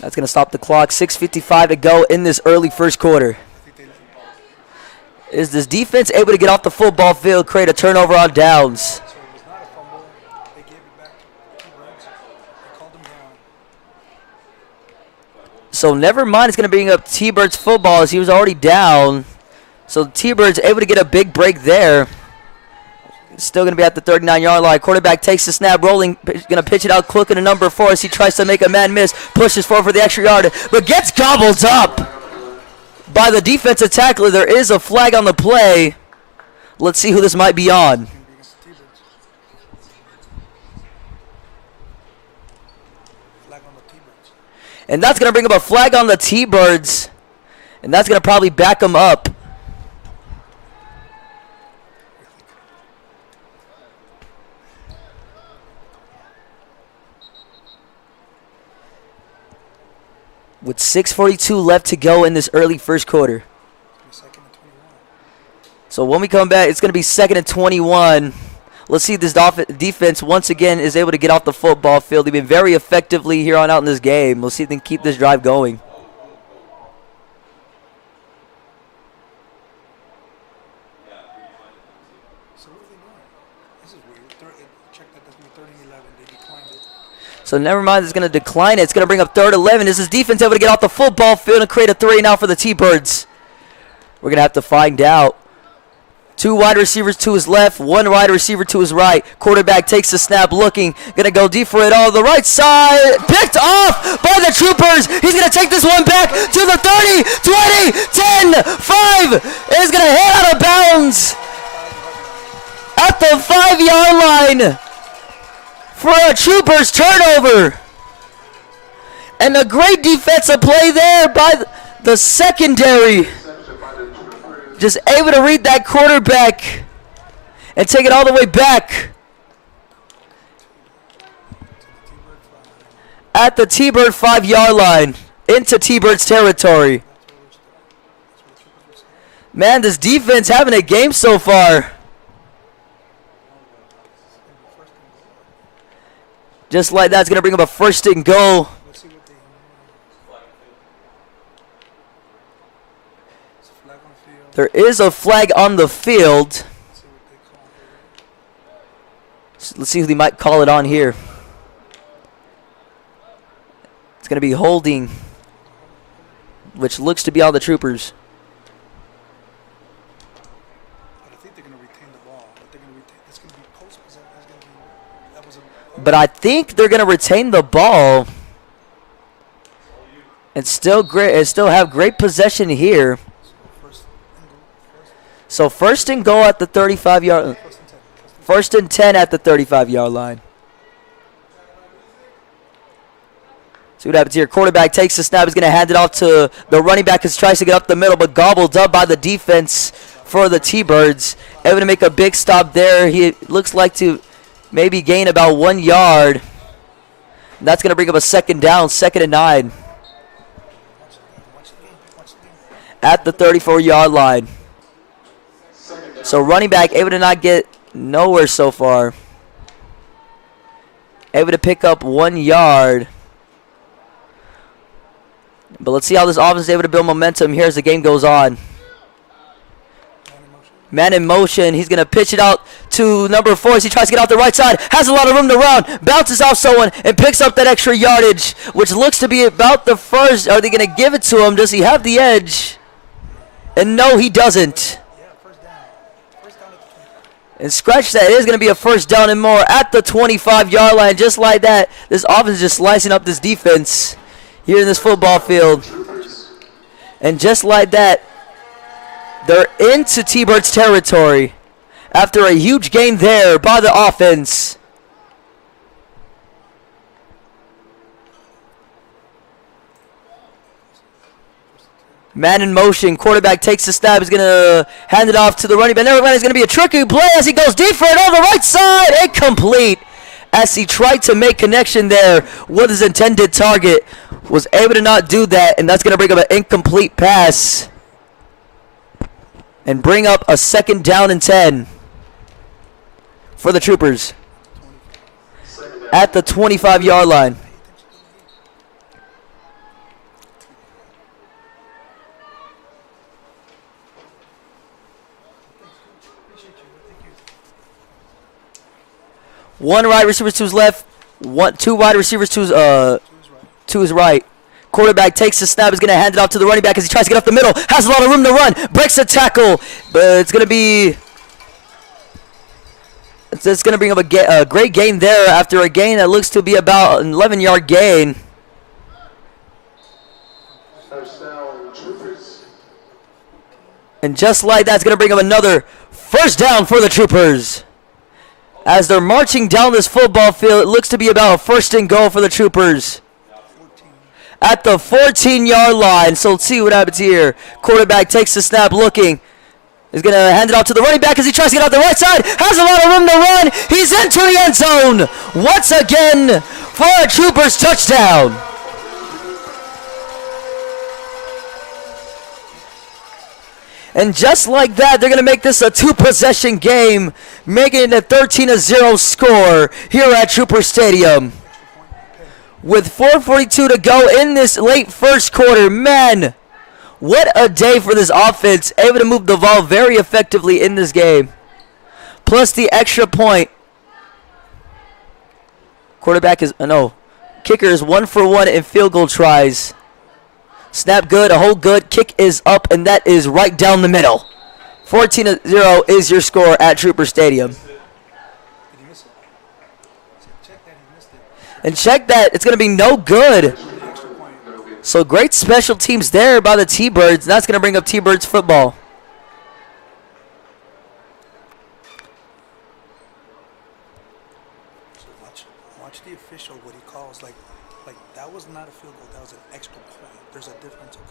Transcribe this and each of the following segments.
That's going to stop the clock. 6:55 to go in this early first quarter. Is this defense able to get off the football field, create a turnover on downs? So never mind, it's going to bring up T-Bird's football as he was already down. So T-Bird's able to get a big break there. Still going to be at the 39-yard line. Quarterback takes the snap, rolling, going to pitch it out quick into number 4 as he tries to make a man miss. Pushes forward for the extra yard, but gets gobbled up by the defensive tackler. There is a flag on the play. Let's see who this might be on. And that's going to bring up a flag on the T-Birds. And that's going to probably back them up. With 6:42 left to go in this early first quarter. So when we come back, it's going to be 2nd and 21. Let's see if this defense once again is able to get off the football field. They've been very effectively here on out in this game. We'll see if they can keep this drive going. So never mind, it's going to decline it. It's going to bring up 3rd and 11. Is this defense able to get off the football field and create a 3 now for the T-Birds? We're going to have to find out. 2 wide receivers to his left, 1 wide receiver to his right. Quarterback takes the snap, looking, going to go deep for it all. The right side, picked off by the Troopers. He's going to take this one back to the 30, 20, 10, 5. It is going to hit out of bounds at the 5-yard line for a Troopers turnover. And a great defensive play there by the secondary. Just able to read that quarterback and take it all the way back at the T-Bird 5-yard line into T-Bird's territory. Man, this defense having a game so far. Just like that, it's going to bring up a 1st and goal. There is a flag on the field. So let's see who they might call it on here. It's going to be holding, which looks to be all the Troopers. But I think they're going to retain the ball and still have great possession here. So 1st and goal at the 35-yard. 1st and 10 at the 35-yard line. See what happens here. Quarterback takes the snap. He's going to hand it off to the running back as he tries to get up the middle, but gobbled up by the defense for the T-Birds. Able to make a big stop there. He looks like to maybe gain about 1 yard. And that's going to bring up a 2nd down, 2nd and 9. At the 34-yard line. So running back able to not get nowhere so far. Able to pick up 1 yard. But let's see how this offense is able to build momentum here as the game goes on. Man in motion. He's going to pitch it out to number 4 as he tries to get out the right side. Has a lot of room to run. Bounces off someone and picks up that extra yardage, which looks to be about the first. Are they going to give it to him? Does he have the edge? And no, he doesn't. And scratch that. It is going to be a 1st down and more at the 25-yard line. Just like that, this offense is just slicing up this defense here in this football field. And just like that, they're into T-Bird's territory after a huge gain there by the offense. Man in motion. Quarterback takes the snap. He's going to hand it off to the running back. Never mind, it's going to be a tricky play as he goes deep for it on the right side. Incomplete as he tried to make connection there with his intended target. Was able to not do that, and that's going to bring up an incomplete pass. And bring up a 2nd down and 10 for the Troopers at the 25-yard line. One wide receiver to his left. Two wide receivers to his right. Quarterback takes the snap. Is going to hand it off to the running back as he tries to get up the middle. Has a lot of room to run. Breaks a tackle. But it's going to be... It's going to bring up a great gain there after a gain that looks to be about an 11-yard gain. And just like that, it's going to bring up another first down for the Troopers. As they're marching down this football field, it looks to be about a first and goal for the Troopers. At the 14-yard line, so let's see what happens here. Quarterback takes the snap looking. He's going to hand it off to the running back as he tries to get out the right side. Has a lot of room to run. He's into the end zone. Once again for a Troopers touchdown. And just like that, they're going to make this a two-possession game, making it a 13-0 score here at Trooper Stadium. With 4:42 to go in this late first quarter, man, what a day for this offense. Able to move the ball very effectively in this game. Plus the extra point. Kicker is 1 for 1 in field goal tries. Snap good, a hold good, kick is up, and that is right down the middle. 14-0 is your score at Trooper Stadium. And check that, it's going to be no good. So great special teams there by the T-Birds. That's going to bring up T-Birds football. So watch the official, what he calls, like that was not a field goal, that was an extra point. There's a difference, okay?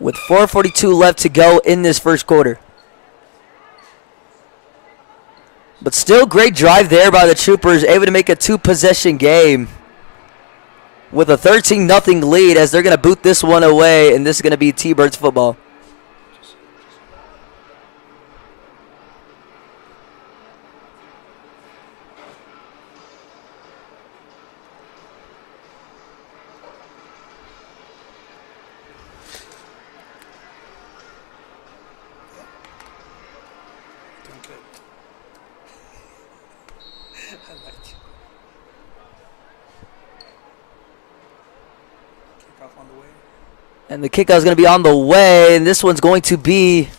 With 4:42 left to go in this first quarter. But still great drive there by the Troopers, able to make a two-possession game with a 13-0 lead as they're going to boot this one away, and this is going to be T-Birds football. And the kickoff is going to be on the way, and this one's going to be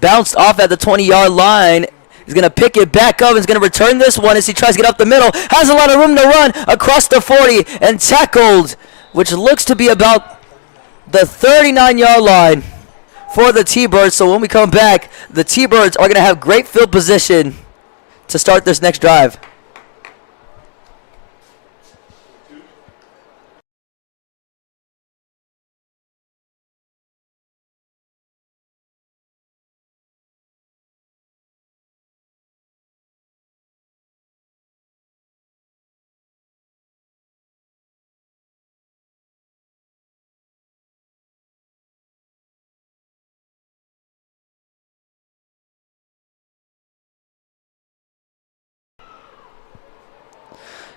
bounced off at the 20-yard line. He's going to pick it back up and he's going to return this one as he tries to get up the middle. Has a lot of room to run across the 40 and tackled, which looks to be about the 39-yard line for the T-Birds. So when we come back, the T-Birds are going to have great field position to start this next drive.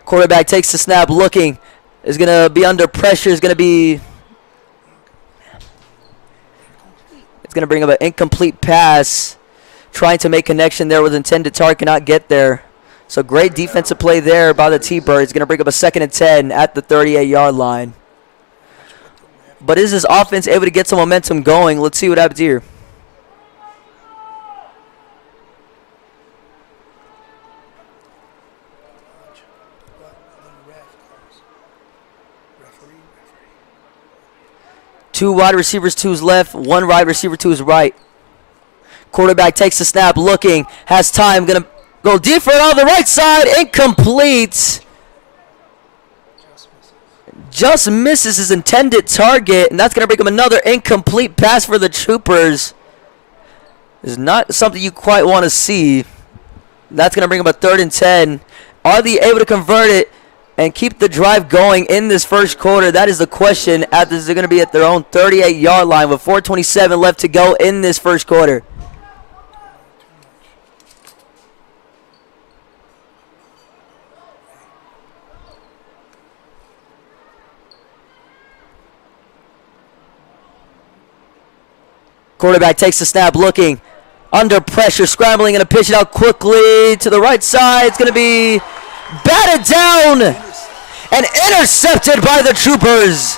Quarterback takes the snap looking. Is going to be under pressure. It's going to bring up an incomplete pass. Trying to make connection there with intended target. Cannot get there. So great defensive play there by the T-Birds. Going to bring up a 2nd and 10 at the 38-yard line. But is this offense able to get some momentum going? Let's see what happens here. Two wide receivers to his left, one wide receiver to his right. Quarterback takes the snap, looking, has time, going to go deep for it on the right side, incomplete. Just misses his intended target, and that's going to bring him another incomplete pass for the Troopers. Is not something you quite want to see. That's going to bring him a 3rd and 10. Are they able to convert it and keep the drive going in this first quarter? That is the question. After they're going to be at their own 38-yard line with 4:27 left to go in this first quarter. Quarterback takes the snap, looking under pressure, scrambling, and a pitch it out quickly to the right side. It's going to be batted down and intercepted by the Troopers.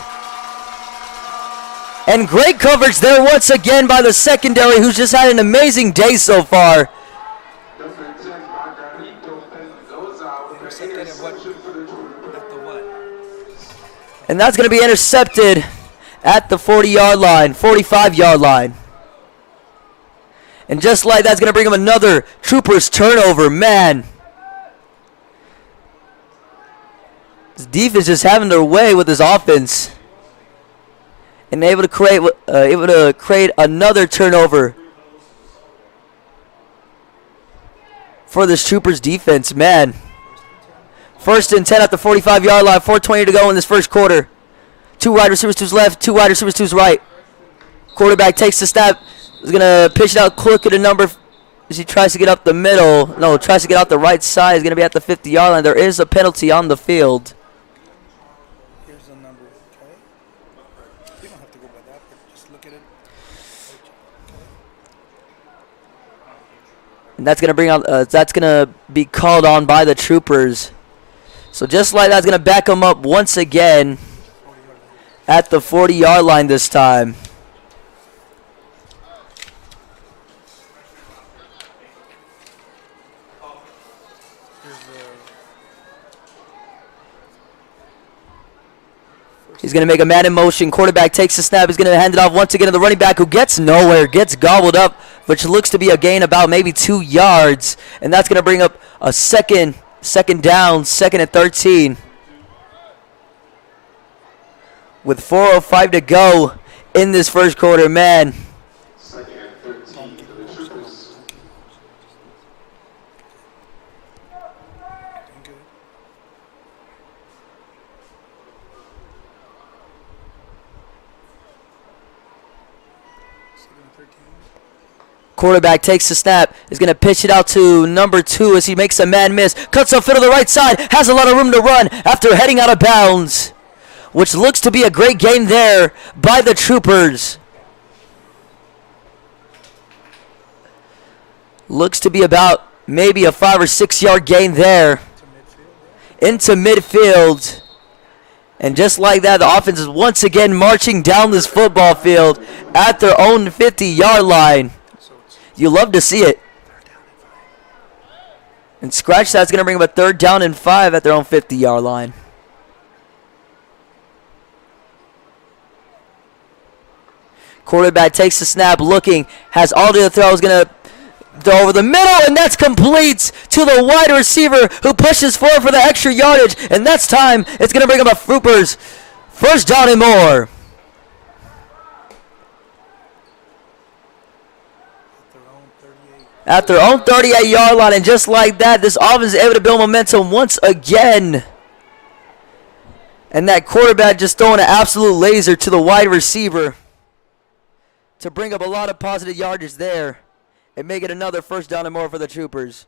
And great coverage there once again by the secondary, who's just had an amazing day so far. And that's going to be intercepted at the 40-yard line, 45-yard line. And just like that's going to bring him another Troopers turnover. Man, this defense just having their way with this offense. And able to create another turnover for this Troopers defense. Man, 1st and 10 at the 45-yard line, 4:20 to go in this first quarter. 2 wide receivers to his left, 2 wide receivers to his right. Quarterback takes the snap. He's going to pitch it out quick at a number as he tries to get up the middle. No, tries to get out the right side. He's going to be at the 50-yard line. There is a penalty on the field. Here's the number, okay? You don't have to go by that, but just look at it. And that's going to bring out. That's going to be called on by the Troopers. So just like that's going to back him up once again at the 40-yard line this time. He's going to make a man in motion. Quarterback takes the snap. He's going to hand it off once again to the running back, who gets nowhere, gets gobbled up, which looks to be a gain about maybe 2 yards. And that's going to bring up a second down, 2nd and 13. With 4:05 to go in this first quarter, man. Quarterback takes the snap, is going to pitch it out to number 2 as he makes a man miss. Cuts up field to the right side, has a lot of room to run after heading out of bounds, which looks to be a great gain there by the Troopers. Looks to be about maybe a 5 or 6 yard gain there into midfield. And just like that, the offense is once again marching down this football field at their own 50-yard line. You love to see it. And scratch that's going to bring up a 3rd down and 5 at their own 50-yard line. Quarterback takes the snap, looking, has all the throws, going to throw over the middle, and that's complete to the wide receiver, who pushes forward for the extra yardage. And that's time. It's going to bring up a Troopers 1st down and more. At their own 38-yard line, and just like that, this offense is able to build momentum once again. And that quarterback just throwing an absolute laser to the wide receiver to bring up a lot of positive yardage there and make it another 1st down and more for the Troopers.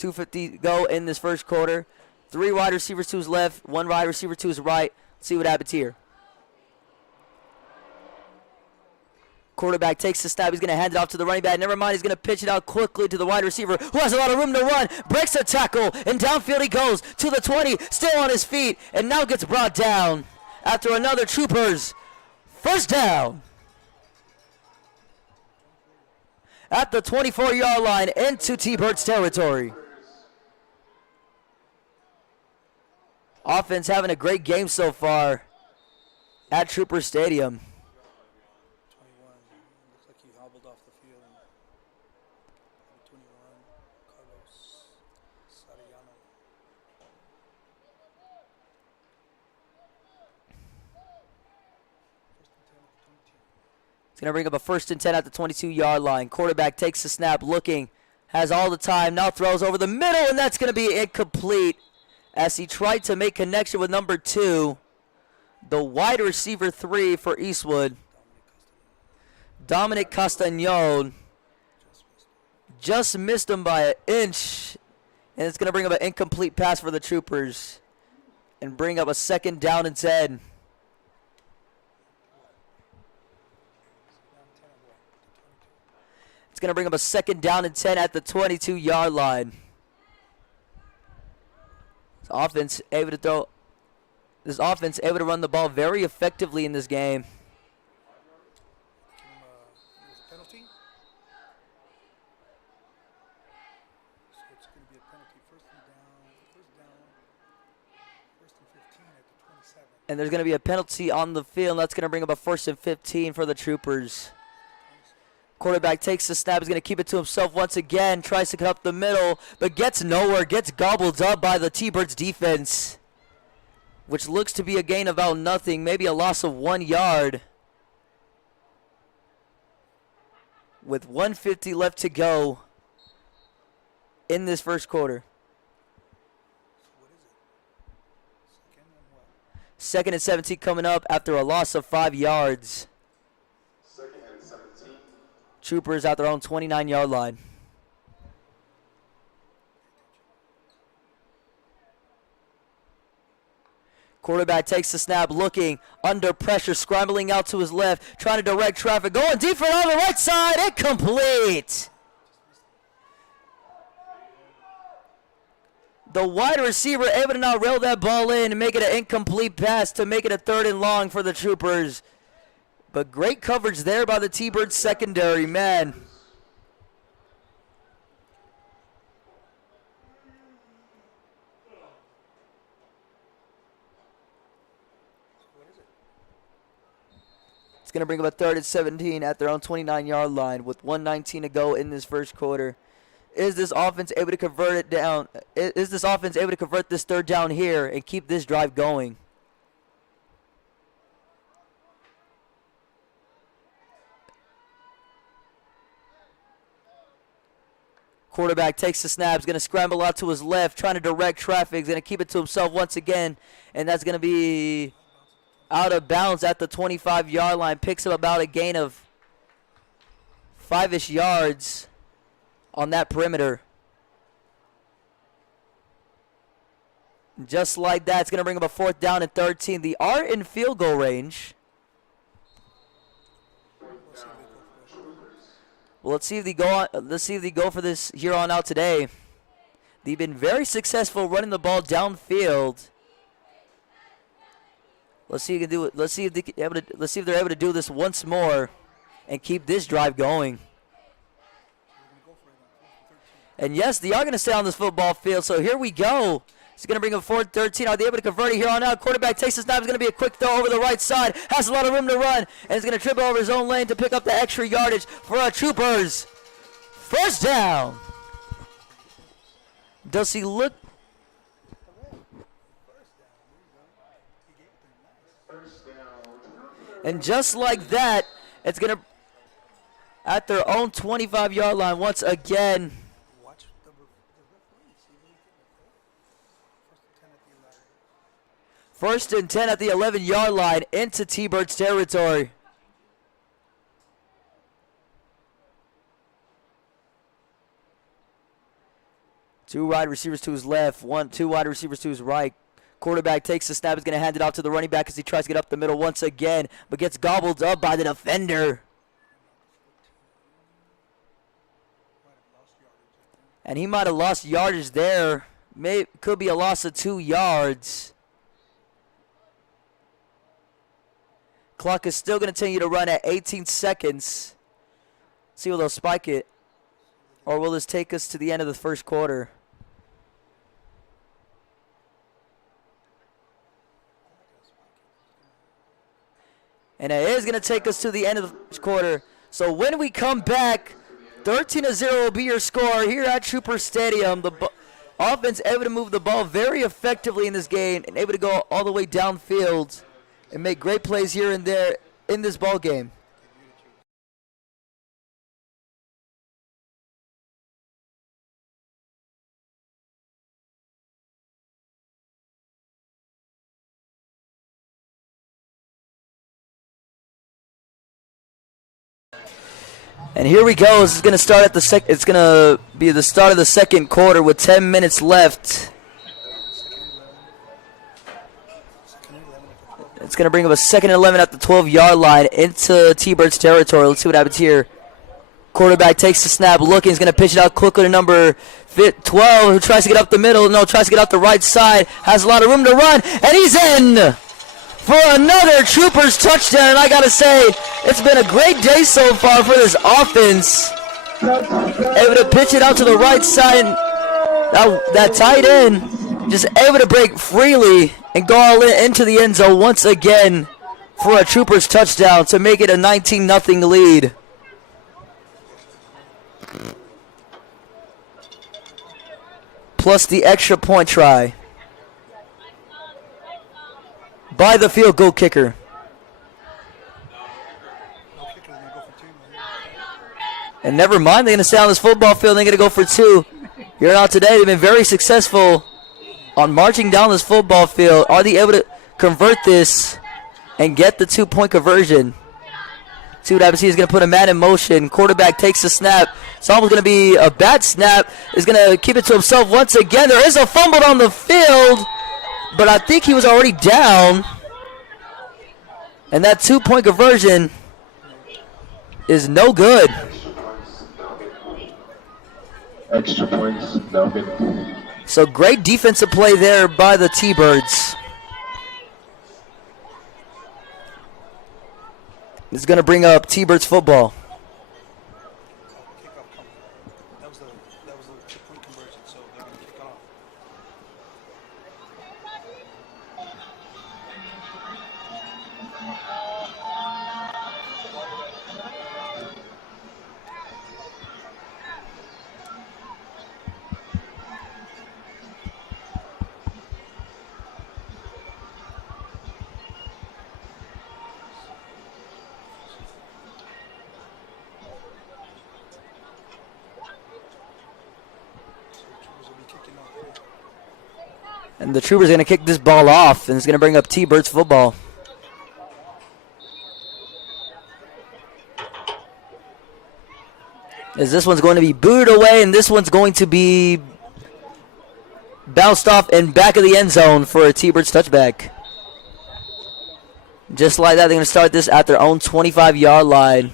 2:50 go in this first quarter. 3 wide receivers to his left, 1 wide receiver to his right. Let's see what happens here. Quarterback takes the snap. He's going to hand it off to the running back. Never mind, he's going to pitch it out quickly to the wide receiver, who has a lot of room to run. Breaks a tackle, and downfield he goes to the 20, still on his feet, and now gets brought down after another Troopers 1st down. At the 24-yard line into T-Birds territory. Offense having a great game so far at Trooper Stadium. 21. Looks like he hobbled off the field. 21. Carlos Sariano. It's going to bring up a 1st and 10 at the 22-yard line. Quarterback takes the snap, looking, has all the time, now throws over the middle, and that's going to be incomplete as he tried to make connection with number 2, the wide receiver 3 for Eastwood, Dominic Castagnon. Just missed him by an inch, and it's going to bring up an incomplete pass for the Troopers and bring up a 2nd down and 10. going to bring up a 2nd down and 10 at the 22-yard line. This offense able to run the ball very effectively in this game. It was a penalty. So it's going to be a penalty. First and 15 at the 27. And there's going to be a penalty on the field. That's going to bring up a 1st and 15 for the Troopers. Quarterback takes the snap, is going to keep it to himself once again, tries to cut up the middle, but gets nowhere, gets gobbled up by the T-Birds defense, which looks to be a gain of about nothing, maybe a loss of 1 yard. With 1:50 left to go in this first quarter. So what is it? Second and what? 2nd and 17 coming up after a loss of 5 yards. 2nd and 17. Troopers at their own 29-yard line. Quarterback takes the snap, looking under pressure, scrambling out to his left, trying to direct traffic, going deep for on the right side, incomplete. The wide receiver able to now rail that ball in and make it an incomplete pass to make it a 3rd and long for the Troopers. But great coverage there by the T-Birds secondary, man. What is it? It's going to bring up a 3rd and 17 at their own 29-yard line with 1:19 to go in this first quarter. Is this offense able to convert it down? Is this offense able to convert this 3rd down here and keep this drive going? Quarterback takes the snap, is going to scramble out to his left, trying to direct traffic, is going to keep it to himself once again, and that's going to be out of bounds at the 25-yard line. Picks up about a gain of 5-ish yards on that perimeter. Just like that, it's going to bring up a 4th down and 13. They are in field goal range. Well, let's see if they go on. Let's see if they go for this here on out today. They've been very successful running the ball downfield. Let's see if they can do it. Let's see if they're able to do this once more and keep this drive going. And yes, they are going to stay on this football field. So here we go. It's going to bring up 4th 13. Are they able to convert it here on out? Quarterback takes the snap. It's going to be a quick throw over the right side. Has a lot of room to run. And is going to trip over his own lane to pick up the extra yardage for our Troopers. 1st down. Does he look? And just like that, it's going to, at their own 25-yard line once again. Watch the referee. See what he did. First and 10 at the 11-yard line into T-Birds territory. Two wide receivers to his left, two wide receivers to his right. Quarterback takes the snap, is going to hand it off to the running back as he tries to get up the middle once again, but gets gobbled up by the defender. And he might have lost yardage there. Could be a loss of 2 yards. Clock is still going to continue to run at 18 seconds. See will they'll spike it. Or will this take us to the end of the first quarter? And it is going to take us to the end of the first quarter. So when we come back, 13-0 will be your score here at Trooper Stadium. The offense able to move the ball very effectively in this game and able to go all the way downfield and make great plays here and there in this ball game. And here we go. This is going to start at the it's going to be the start of the second quarter with 10 minutes left. It's going to bring up a 2nd and 11 at the 12-yard line into T-Birds territory. Let's see what happens here. Quarterback takes the snap, looking, he's going to pitch it out quickly to number 12, who tries to get up the middle. No, tries to get out the right side, has a lot of room to run, and he's in for another Troopers touchdown. And I got to say, it's been a great day so far for this offense. Able to pitch it out to the right side. That tight end just able to break freely and go all into the end zone once again for a Troopers touchdown to make it a 19-0 lead. Plus the extra point try by the field goal kicker. And never mind, they're going to stay on this football field. They're going to go for 2. Here out today, they've been very successful on marching down this football field. Are they able to convert this and get the 2-point conversion? See what happens. He's going to put a man in motion. Quarterback takes the snap. It's almost going to be a bad snap. He's going to keep it to himself once again. There is a fumble on the field, but I think he was already down. And that 2-point conversion is no good. Extra points, no good. So great defensive play there by the T-Birds. This is going to bring up T-Birds football. That was the 2-point conversion, so they're going to kick it off. And the Troopers are going to kick this ball off, and it's going to bring up T-Birds football. As this one's going to be booted away, and this one's going to be bounced off and back of the end zone for a T-Birds touchback. Just like that, they're going to start this at their own 25-yard line.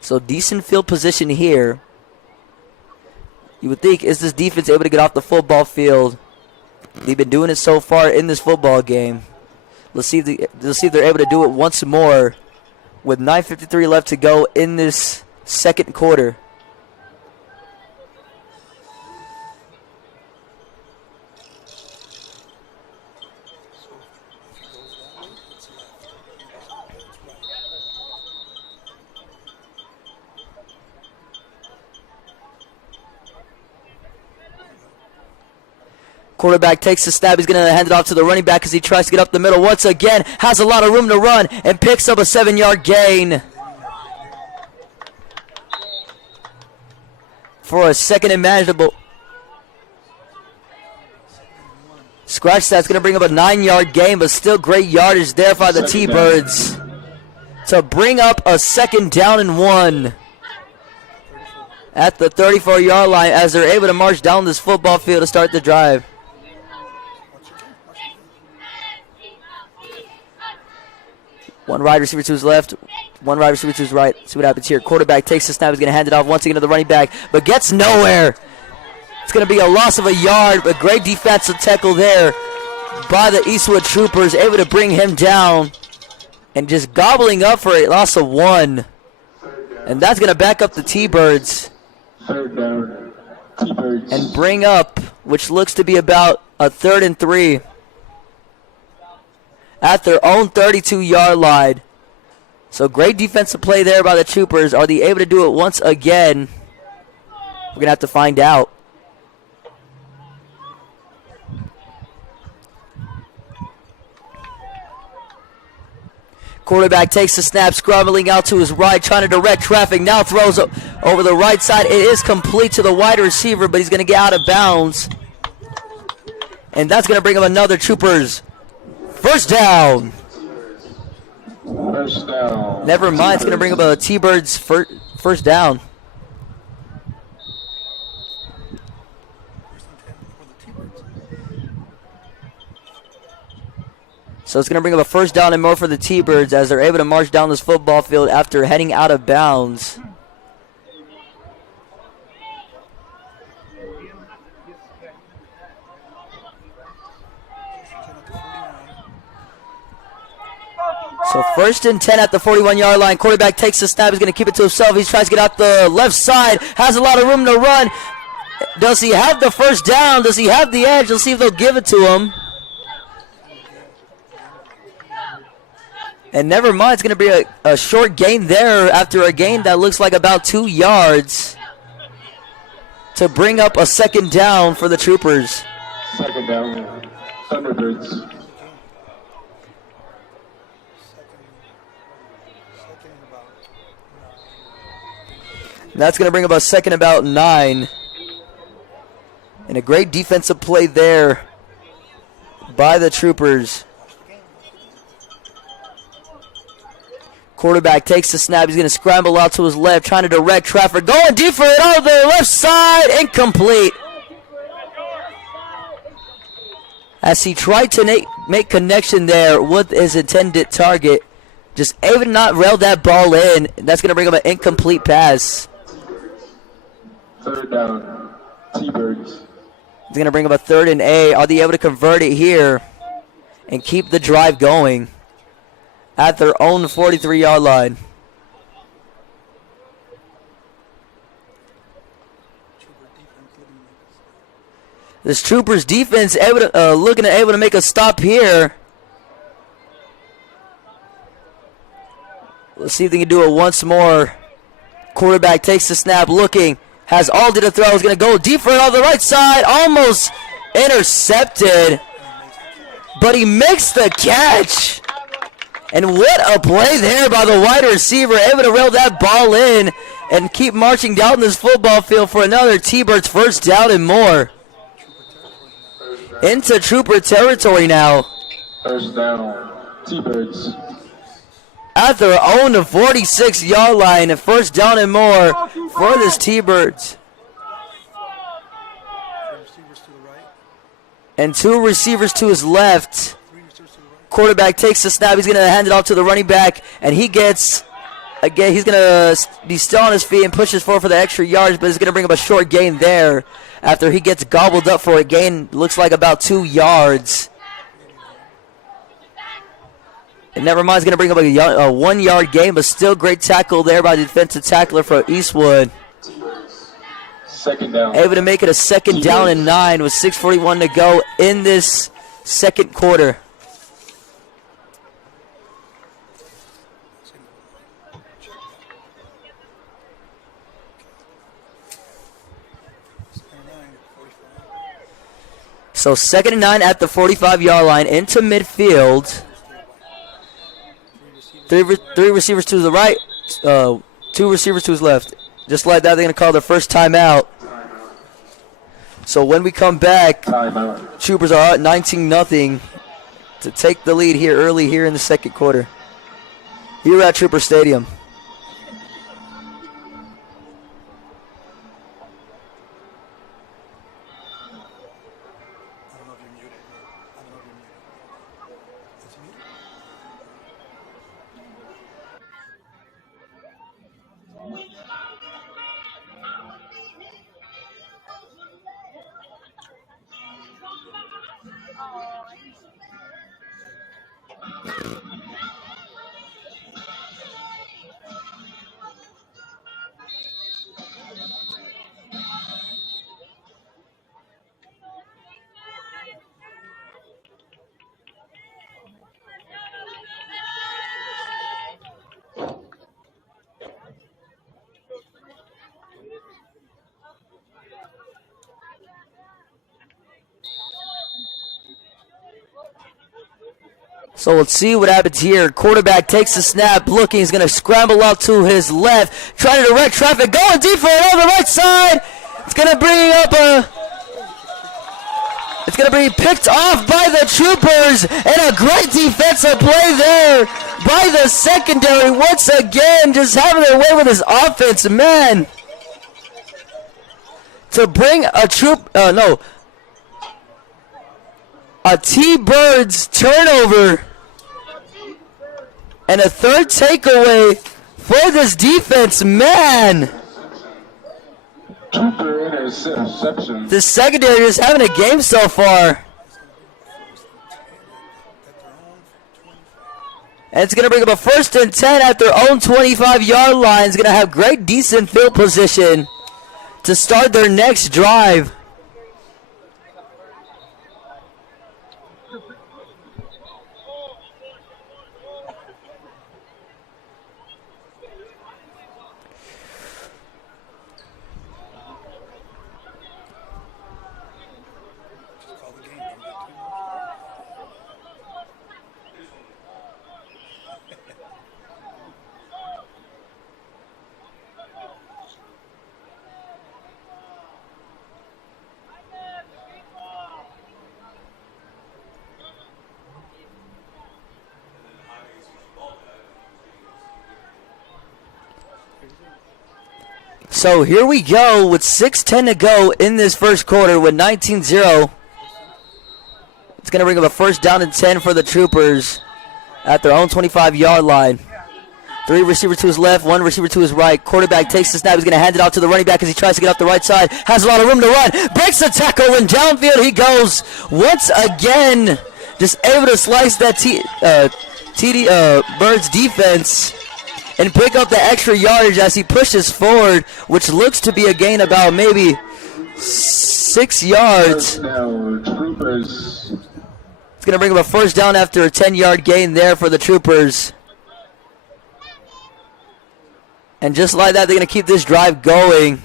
So decent field position here. You would think, is this defense able to get off the football field? They've been doing it so far in this football game. Let's see if they're able to do it once more with 9:53 left to go in this second quarter. Quarterback takes the snap. He's going to hand it off to the running back as he tries to get up the middle once again. Has a lot of room to run and picks up a 7-yard gain. For a second and manageable. Scratch that's going to bring up a 9-yard gain, but still great yardage there by the T-Birds to bring up a 2nd down and 1 at the 34-yard line as they're able to march down this football field to start the drive. One wide receiver to his left, one wide receiver to his right. See what happens here. Quarterback takes the snap. He's going to hand it off once again to the running back, but gets nowhere. It's going to be a loss of a yard, but great defensive tackle there by the Eastwood Troopers, able to bring him down and just gobbling up for a loss of 1. And that's going to back up the T-Birds. 3rd down, T-Birds. And bring up, which looks to be about a 3rd and 3. At their own 32-yard line. So great defensive play there by the Troopers. Are they able to do it once again? We're going to have to find out. Quarterback takes the snap, scrambling out to his right, trying to direct traffic. Now throws over the right side. It is complete to the wide receiver, but he's going to get out of bounds. And that's going to bring him another Troopers first down. First down. Never mind. It's going to bring up a T-Birds first down. So it's going to bring up a first down and more for the T-Birds as they're able to march down this football field after heading out of bounds. So 1st and 10 at the 41-yard line. Quarterback takes the snap. He's going to keep it to himself. He tries to get out the left side. Has a lot of room to run. Does he have the first down? Does he have the edge? Let's see if they'll give it to him. And never mind, it's going to be a short gain there after a gain that looks like about 2 yards to bring up a second down for the Troopers. Second down, Thunderbirds. That's going to bring up a second about 9. And a great defensive play there by the Troopers. Quarterback takes the snap. He's going to scramble out to his left, trying to direct traffic. Going deep for it on the left side. Incomplete. As he tried to make connection there with his intended target. Just able to not rail that ball in. That's going to bring up an incomplete pass. Third down, T-Birds. He's going to bring up a 3rd and 8. Are they able to convert it here and keep the drive going at their own 43-yard line? This Troopers defense able to, looking able to make a stop here. Let's see if they can do it once more. Quarterback takes the snap, looking. Has all to the throw. Is going to go deep for it on the right side. Almost intercepted. But he makes the catch. And what a play there by the wide receiver. Able to rail that ball in and keep marching down this football field for another T-Birds first down and more. Into Trooper territory now. First down, T-Birds. At their own 46-yard line, and first down and more for this T-Birds. And 2 receivers to his left. Quarterback takes the snap. He's going to hand it off to the running back, and he gets, again, he's going to be still on his feet and pushes forward for the extra yards, but he's going to bring up a short gain there after he gets gobbled up for a gain, looks like about 2 yards. And never mind, it's going to bring up a 1-yard gain, but still great tackle there by the defensive tackler for Eastwood. Second down. Able to make it a second down and 9 with 6:41 to go in this second quarter. So 2nd and 9 at the 45-yard line into midfield. Three receivers to the right, 2 receivers to his left. Just like that, they're going to call their first timeout. So when we come back, Troopers are at 19-0 to take the lead here early here in the second quarter. Here at Trooper Stadium. So let's see what happens here. Quarterback takes the snap, looking. He's going to scramble out to his left, trying to direct traffic, going deep for it on the right side. It's going to bring up a... It's going to be picked off by the Troopers, and a great defensive play there by the secondary. Once again, just having their way with his offense, man. To bring a a T-Birds turnover And a third takeaway for this defense, man. Trooper interception. The secondary is having a game so far. And it's going to bring up a 1st and 10 at their own 25-yard line. It's going to have great, decent field position to start their next drive. So here we go with 6:10 to go in this first quarter with 19-0. It's going to bring up a 1st down and 10 for the Troopers at their own 25-yard line. 3 receivers to his left, 1 receiver to his right. Quarterback takes the snap. He's going to hand it out to the running back as he tries to get up the right side. Has a lot of room to run. Breaks the tackle and downfield he goes. Once again, just able to slice that Birds defense and pick up the extra yardage as he pushes forward, which looks to be a gain about maybe 6 yards. Now, Troopers. It's going to bring up a 1st down after a 10-yard gain there for the Troopers. And just like that, they're going to keep this drive going.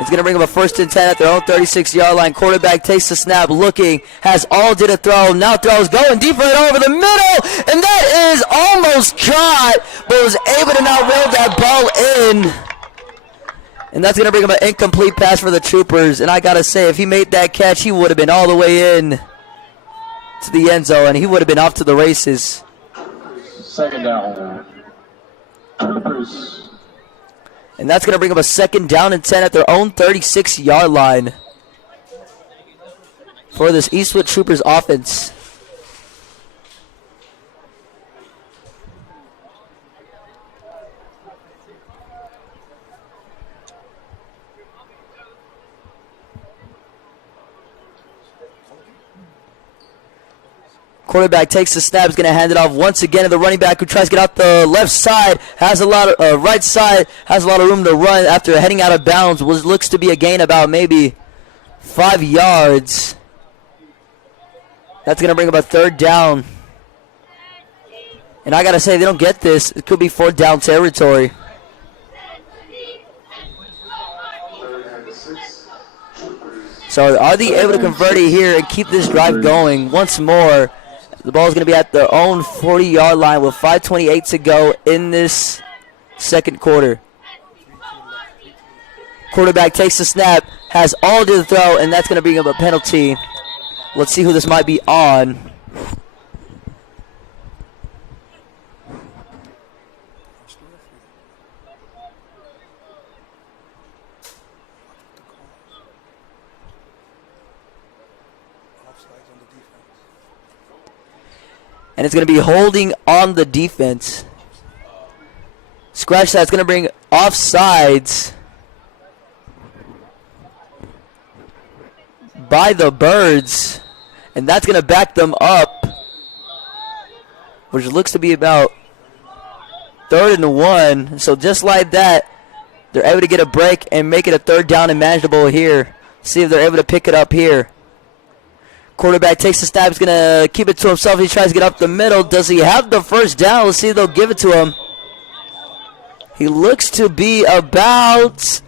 It's going to bring up a 1st and 10 at their own 36-yard line. Quarterback takes the snap, looking, has all did a throw. Now throws going deep over the middle, and that is almost caught, but was able to now reel that ball in. And that's going to bring up an incomplete pass for the Troopers. And I got to say, if he made that catch, he would have been all the way in to the end zone, and he would have been off to the races. 2nd down. Troopers. And that's going to bring up a 2nd down and 10 at their own 36-yard line for this Eastwood Troopers offense. Quarterback takes the snap, is going to hand it off once again to the running back who tries to get out the left side, has a lot of right side, has a lot of room to run after heading out of bounds. Looks to be a gain about maybe 5 yards. That's going to bring up a 3rd down. And I got to say, they don't get this. It could be 4th down territory. So are they able to convert it here and keep this drive going once more? The ball is going to be at their own 40-yard line with 5:28 to go in this second quarter. Quarterback takes the snap, has all to the throw, and that's going to bring up a penalty. Let's see who this might be on. And it's going to be holding on the defense. Scratch that. It's going to bring offsides by the Birds. And that's going to back them up, which looks to be about 3rd and 1. So just like that, they're able to get a break and make it a 3rd down and manageable here. See if they're able to pick it up here. Quarterback takes the snap. He's going to keep it to himself. He tries to get up the middle. Does he have the 1st down? Let's see if they'll give it to him. He looks to be about...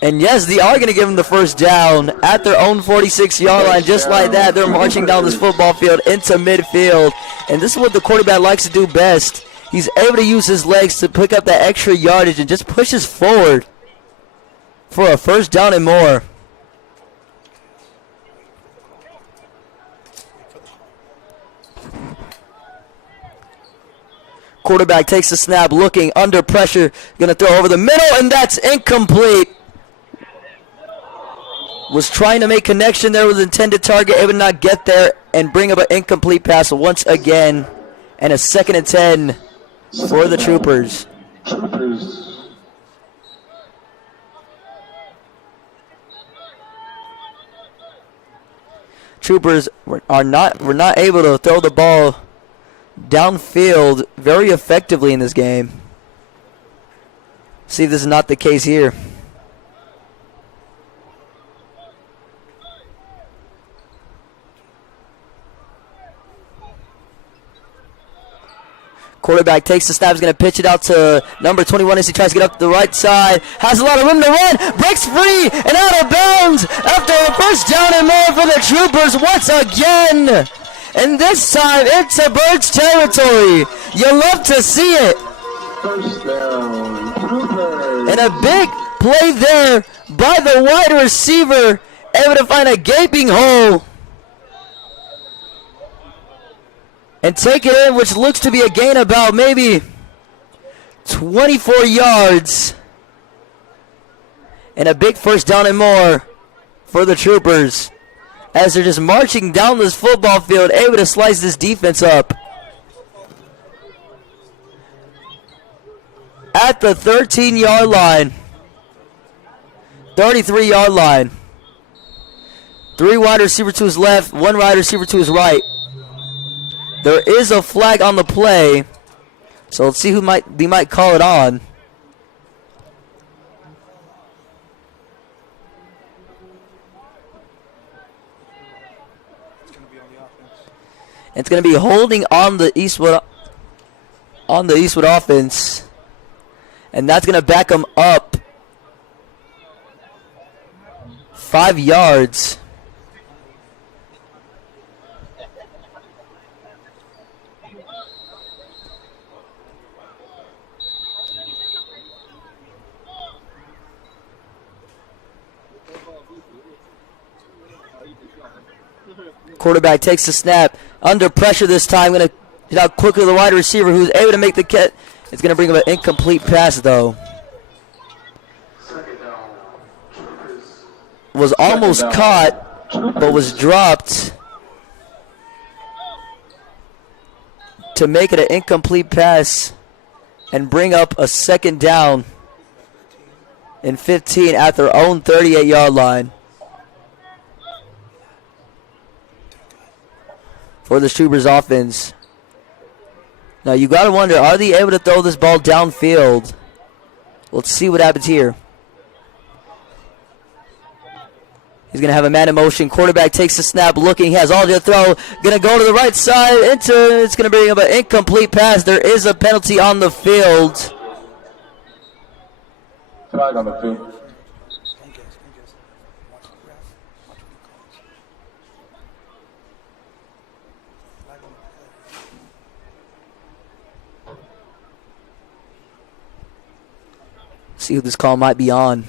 And yes, they are going to give him the 1st down at their own 46-yard line. Just like that, they're marching down this football field into midfield. And this is what the quarterback likes to do best. He's able to use his legs to pick up that extra yardage and just pushes forward for a 1st down and more. Quarterback takes the snap, looking under pressure, going to throw over the middle, and that's incomplete. Was trying to make connection there with intended target, able to not get there and bring up an incomplete pass once again. And a 2nd and 10 for the Troopers. Troopers. Troopers were not able to throw the ball downfield very effectively in this game. See if this is not the case here. Quarterback takes the snap, is going to pitch it out to number 21 as he tries to get up the right side. Has a lot of room to run, breaks free and out of bounds after a first down and more for the Troopers once again. And this time into Birds territory. You love to see it. First down. Troopers. And a big play there by the wide receiver, able to find a gaping hole and take it in, which looks to be a gain about maybe 24 yards. And a big first down and more for the Troopers as they're just marching down this football field, able to slice this defense up. At the 13-yard line, 33-yard line. 3 wide receiver to his left, 1 wide receiver to his right. There is a flag on the play, so let's see who they might call it on. It's going to be holding on the Eastwood offense, and that's going to back them up 5 yards. Quarterback takes the snap. Under pressure this time. Going to get out quickly to the wide receiver who's able to make the catch. It's going to bring up an incomplete pass, though. Was almost caught, but was dropped to make it an incomplete pass and bring up a 2nd down and 15 at their own 38-yard line. For the Troopers offense. Now you got to wonder, are they able to throw this ball downfield? Let's see what happens here. He's going to have a man in motion. Quarterback takes the snap, looking. He has all to throw. Going to go to the right side. It's going to bring up an incomplete pass. There is a penalty on the field. Flag on the field. See who this call might be on.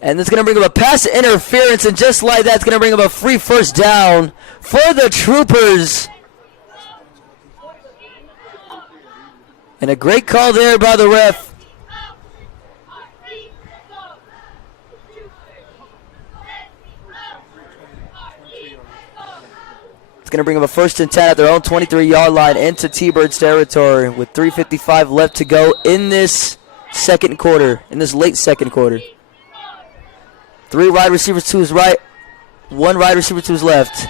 And it's going to bring up a pass interference, and just like that, it's going to bring up a free first down for the Troopers. And a great call there by the ref. It's going to bring up a 1st and 10 at their own 23-yard line into T-Birds territory with 3:55 left to go in this second quarter, in this late second quarter. 3 wide receivers to his right, 1 wide receiver to his left.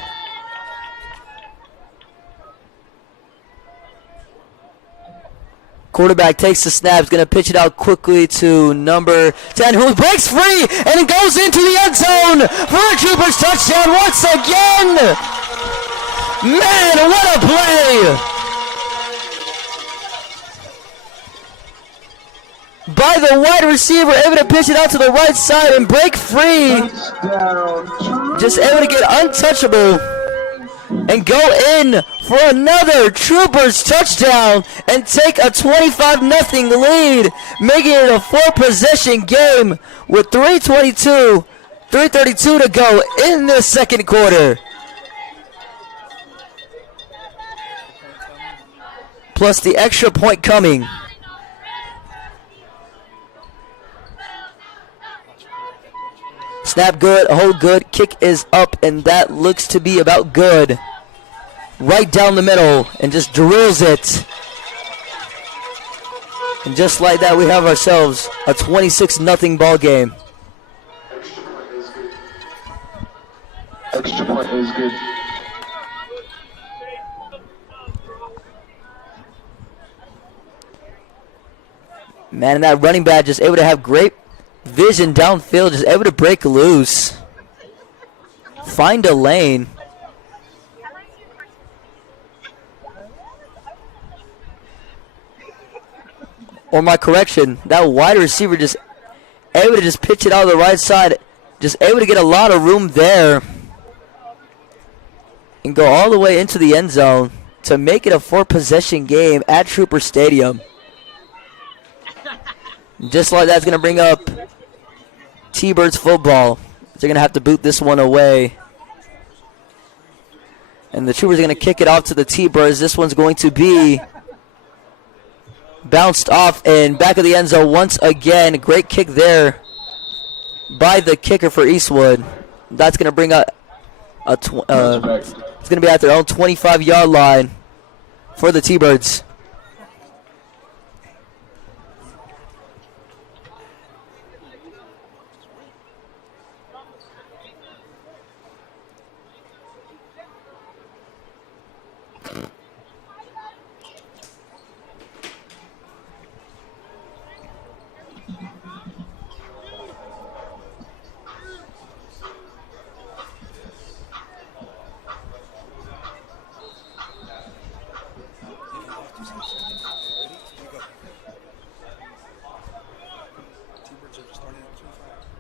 Quarterback takes the snap, is going to pitch it out quickly to number 10, who breaks free and goes into the end zone for a Troopers touchdown once again. Man, what a play by the wide receiver, able to pitch it out to the right side and break free. Just able to get untouchable and go in for another Troopers touchdown and take a 25-0 lead, making it a 4-possession game with 3:32 to go in the second quarter. Plus the extra point coming. Snap good, hold good, kick is up, and that looks to be about good. Right down the middle, and just drills it. And just like that, we have ourselves a 26-0 ball game. Extra point is good. Man, and that running back just able to have great vision downfield, just able to break loose. Find a lane. Or my correction, that wide receiver just able to just pitch it out of the right side. Just able to get a lot of room there. And go all the way into the end zone to make it a 4-possession game at Trooper Stadium. Just like that's going to bring up T-Birds football. They're going to have to boot this one away. And the Troopers are going to kick it off to the T-Birds. This one's going to be bounced off and back of the end zone once again. Great kick there by the kicker for Eastwood. That's going to bring up it's going to be at their own 25-yard line for the T-Birds.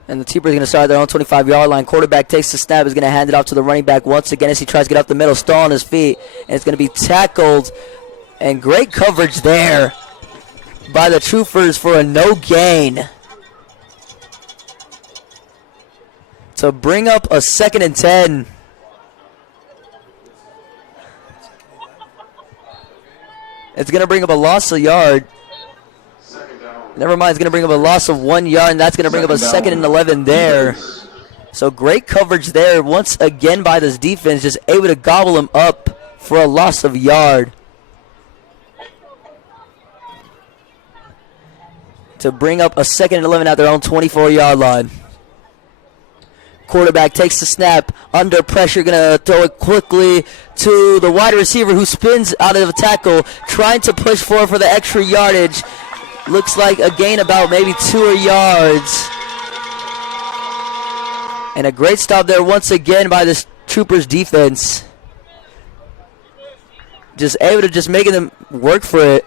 And the T-Birds are going to start at their own 25-yard line. Quarterback takes the snap, is going to hand it off to the running back once again as he tries to get up the middle, still on his feet. And it's going to be tackled. And great coverage there by the Troopers for a no gain. To bring up a 2nd and 10. It's going to bring up a loss of yard. Never mind, it's going to bring up a loss of 1 yard, and that's going to bring up a 2nd and 11 there. So great coverage there once again by this defense, just able to gobble him up for a loss of yard. To bring up a 2nd and 11 at their own 24-yard line. Quarterback takes the snap, under pressure, going to throw it quickly to the wide receiver who spins out of the tackle, trying to push forward for the extra yardage. Looks like a gain about maybe 2 yards. And a great stop there once again by this Troopers defense. Just able to just making them work for it.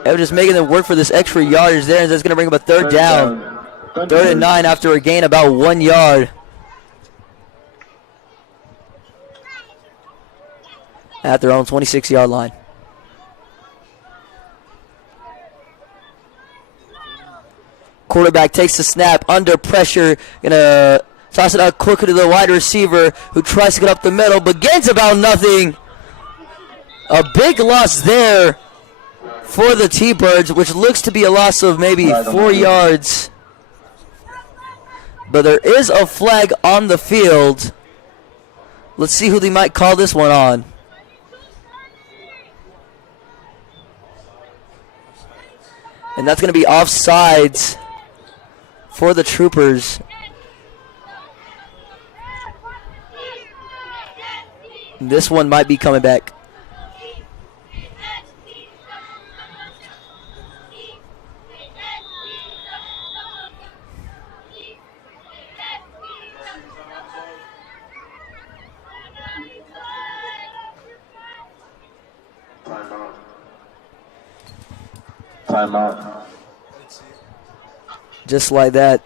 Able to just making them work for this extra yardage there. And that's going to bring up a third down. 3rd and 9 after a gain about 1 yard. At their own 26-yard line. Quarterback takes the snap, under pressure, gonna toss it out quickly to the wide receiver who tries to get up the middle, but gains about nothing. A big loss there for the T-Birds, which looks to be a loss of maybe 4 yards. But there is a flag on the field. Let's see who they might call this one on. And that's going to be offsides for the Troopers. This one might be coming back. Timeout. Just like that.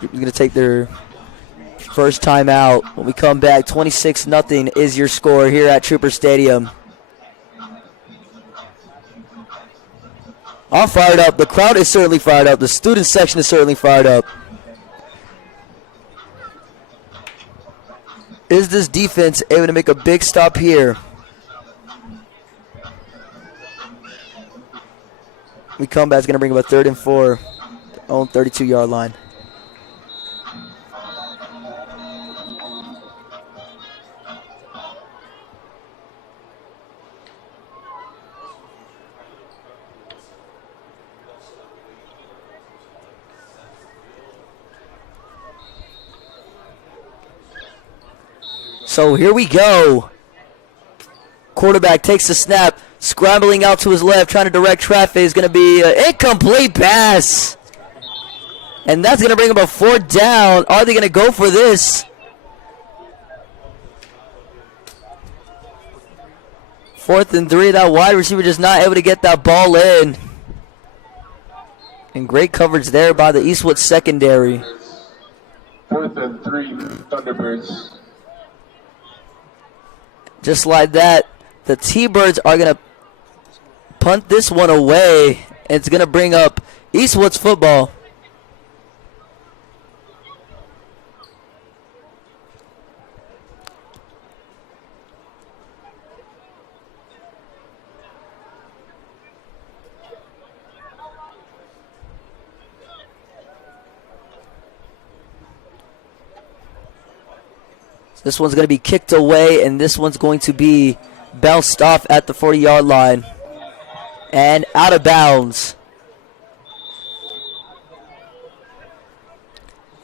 You're going to take their first time out. When we come back, 26-0 is your score here at Trooper Stadium. I'm fired up. The crowd is certainly fired up. The student section is certainly fired up. Is this defense able to make a big stop here? We come back, it's going to bring up a 3rd and 4 Own 32-yard line. So here we go. Quarterback takes the snap, scrambling out to his left, trying to direct traffic. Is going to be an incomplete pass. And that's going to bring up a 4th down. Are they going to go for this? 4th and 3. That wide receiver just not able to get that ball in. And great coverage there by the Eastwood secondary. 4th and 3, Thunderbirds. Just like that, the T-Birds are going to punt this one away. And it's going to bring up Eastwood's football. This one's going to be kicked away, and this one's going to be bounced off at the 40-yard line and out of bounds.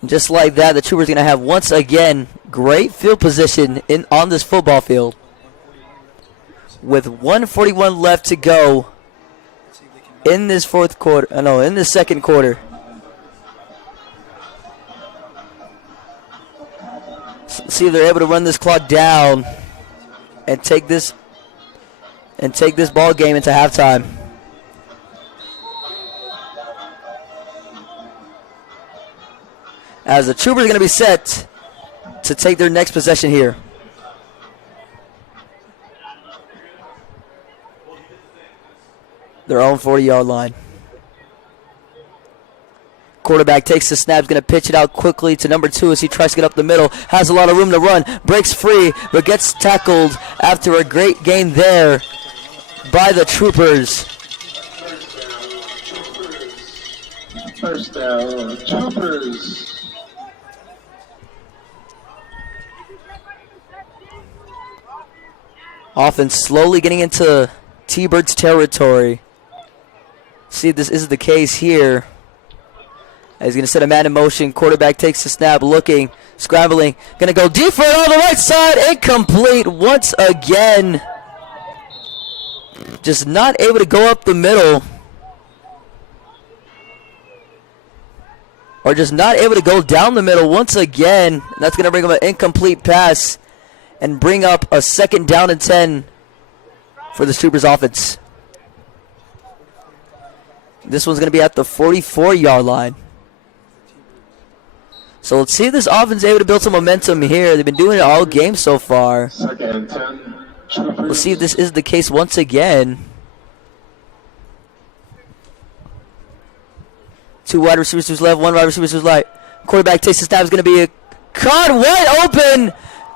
And just like that, the Troopers are going to have, once again, great field position on this football field. With 1:41 left to go in this in this second quarter. See if they're able to run this clock down and take this ball game into halftime. As the Troopers are going to be set to take their next possession here. Their own 40-yard line. Quarterback takes the snap, going to pitch it out quickly to number 2 as he tries to get up the middle. Has a lot of room to run, breaks free, but gets tackled after a great gain there by the Troopers. First down, Troopers. Offense slowly getting into T-Birds territory. See if this is the case here. He's going to set a man in motion. Quarterback takes the snap, looking, scrambling. Going to go deep for it on the right side. Incomplete once again. Just not able to go up the middle. Or just not able to go down the middle once again. That's going to bring up an incomplete pass and bring up a 2nd down and 10 for the Troopers offense. This one's going to be at the 44-yard line. So let's see if this offense is able to build some momentum here. They've been doing it all game so far. 2nd and 10, Troopers. We'll see if this is the case once again. 2 wide receivers to his left, 1 wide receiver to his right. Quarterback takes the snap. Is going to be caught wide open.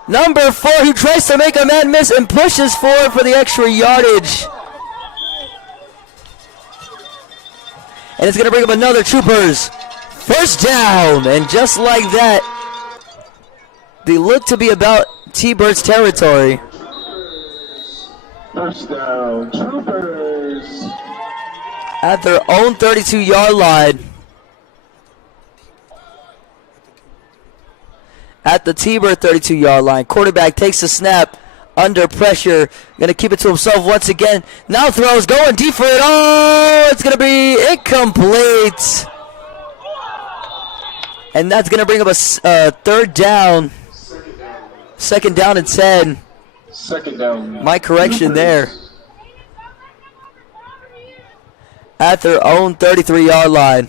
Number 4 who tries to make a man miss and pushes forward for the extra yardage. And it's going to bring up another Troopers. 1st down, and just like that, they look to be about T-Birds territory. 1st down, Troopers. At their own 32-yard line. At the T-Bird 32-yard line. Quarterback takes the snap, under pressure. Going to keep it to himself once again. Now throws, going deep for it. Oh, it's going to be incomplete. And that's going to bring up a 3rd down. 2nd down and 10. 2nd down. My correction there. At their own 33-yard line.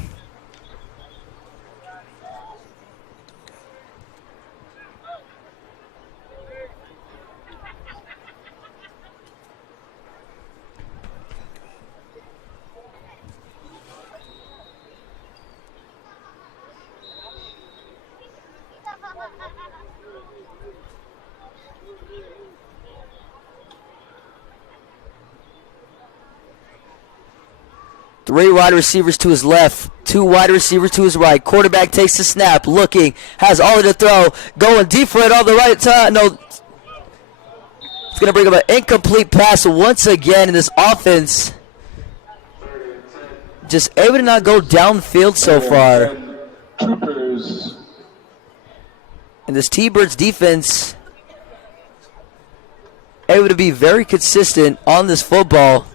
3 wide receivers to his left, 2 wide receivers to his right. Quarterback takes the snap, looking, has all to throw, going deep for it on the right side. No, it's going to bring up an incomplete pass once again in this offense. Just able to not go downfield so far. Troopers. And this T-Birds defense able to be very consistent on this football.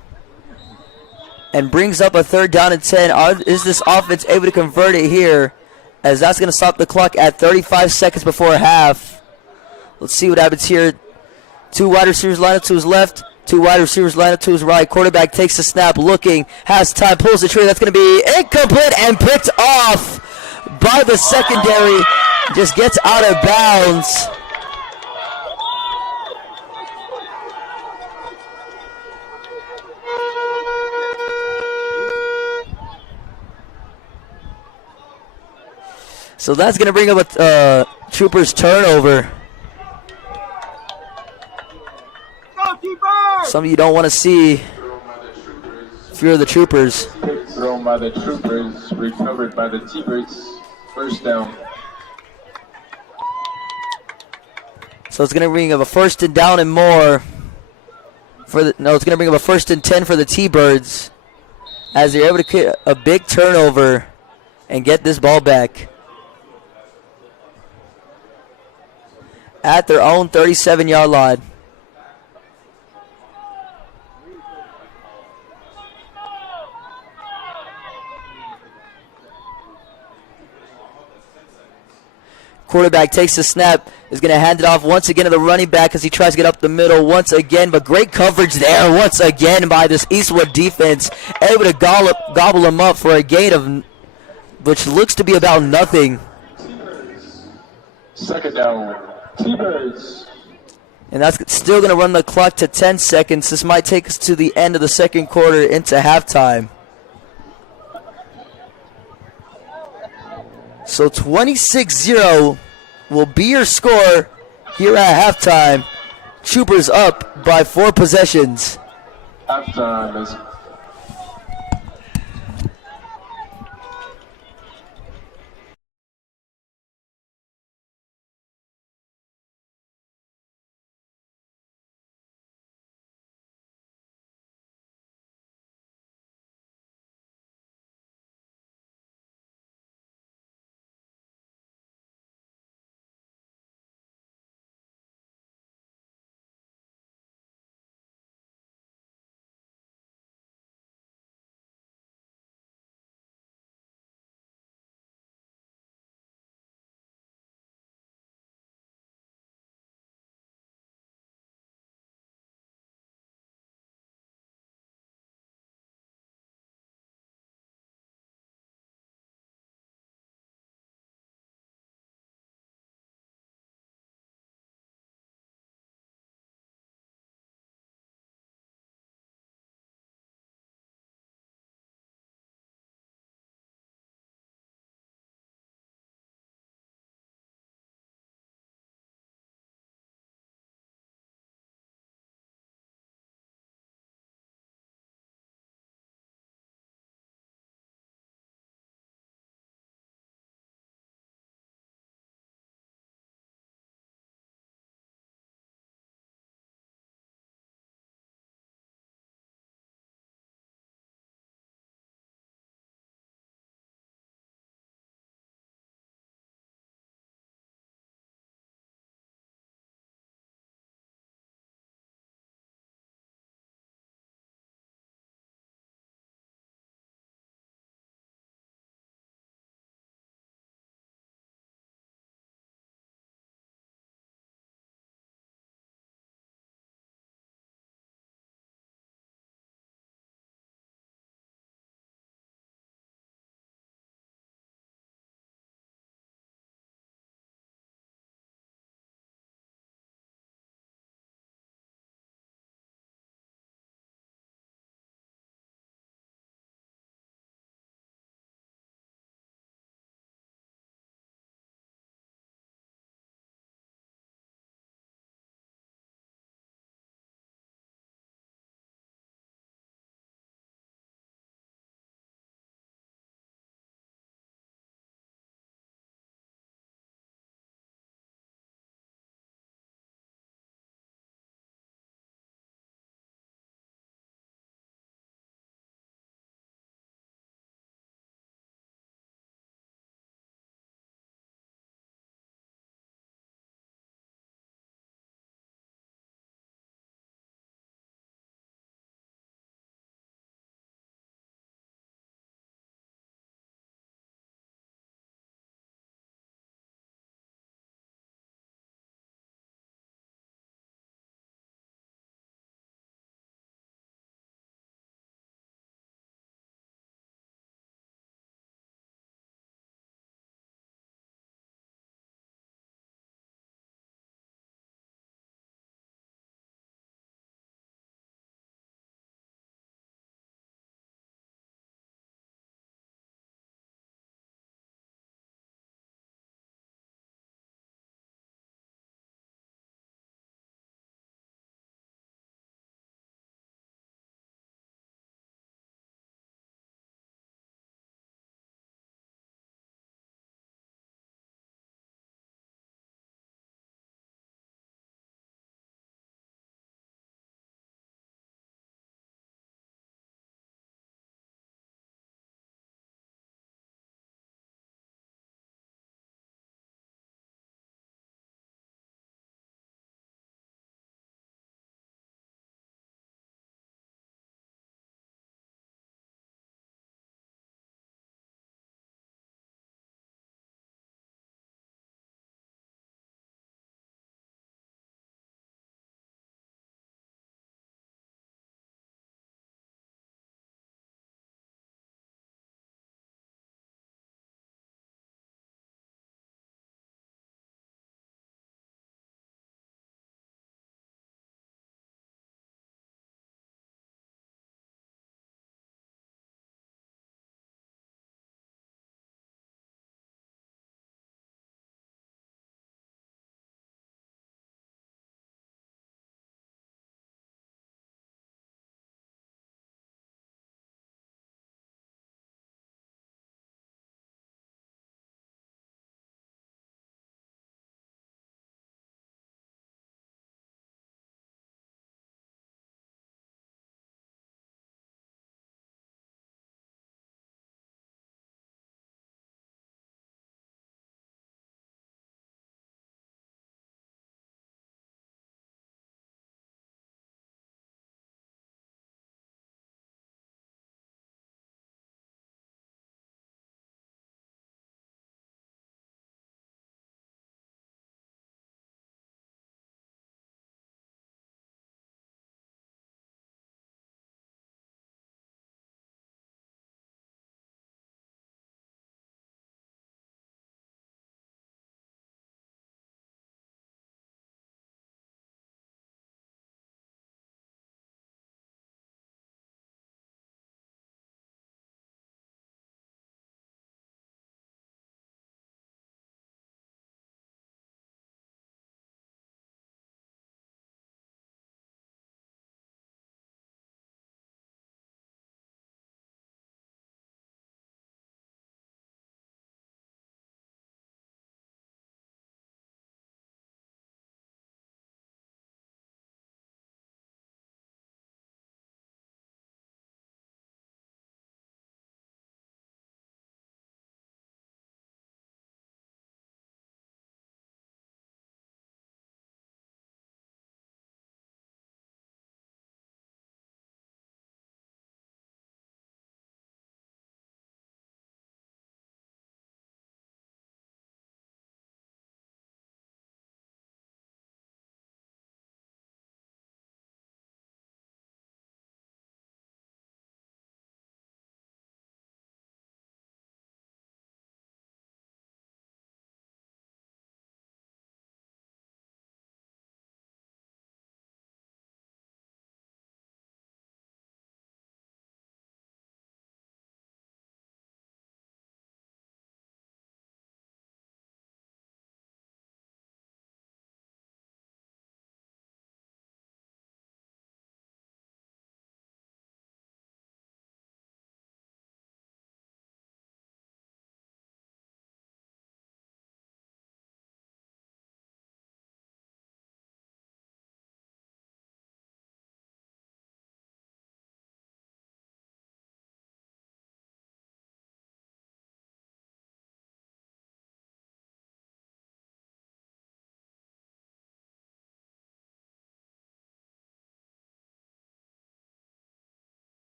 And brings up a 3rd down and 10. Is this offense able to convert it here? As that's going to stop the clock at 35 seconds before half. Let's see what happens here. 2 wide receivers line up to his left. 2 wide receivers line up to his right. Quarterback takes the snap, looking, has time, pulls the trigger. That's going to be incomplete and picked off by the secondary. Just gets out of bounds. So that's going to bring up a Troopers turnover. Something you don't want to see. Fear of the Troopers. Pick thrown by the Troopers, recovered by the T-Birds. 1st down. So it's going to bring up a 1st and down and more. It's going to bring up a 1st and 10 for the T-Birds. As they're able to get a big turnover and get this ball back. At their own 37-yard line. Quarterback takes the snap, is going to hand it off once again to the running back as he tries to get up the middle once again, but great coverage there once again by this Eastwood defense, able to gobble him up for a gain of, which looks to be about nothing. 2nd down. T-Birds. And that's still going to run the clock to 10 seconds. This might take us to the end of the 2nd quarter into halftime. So 26-0 will be your score here at halftime. Troopers up by 4 possessions. Halftime is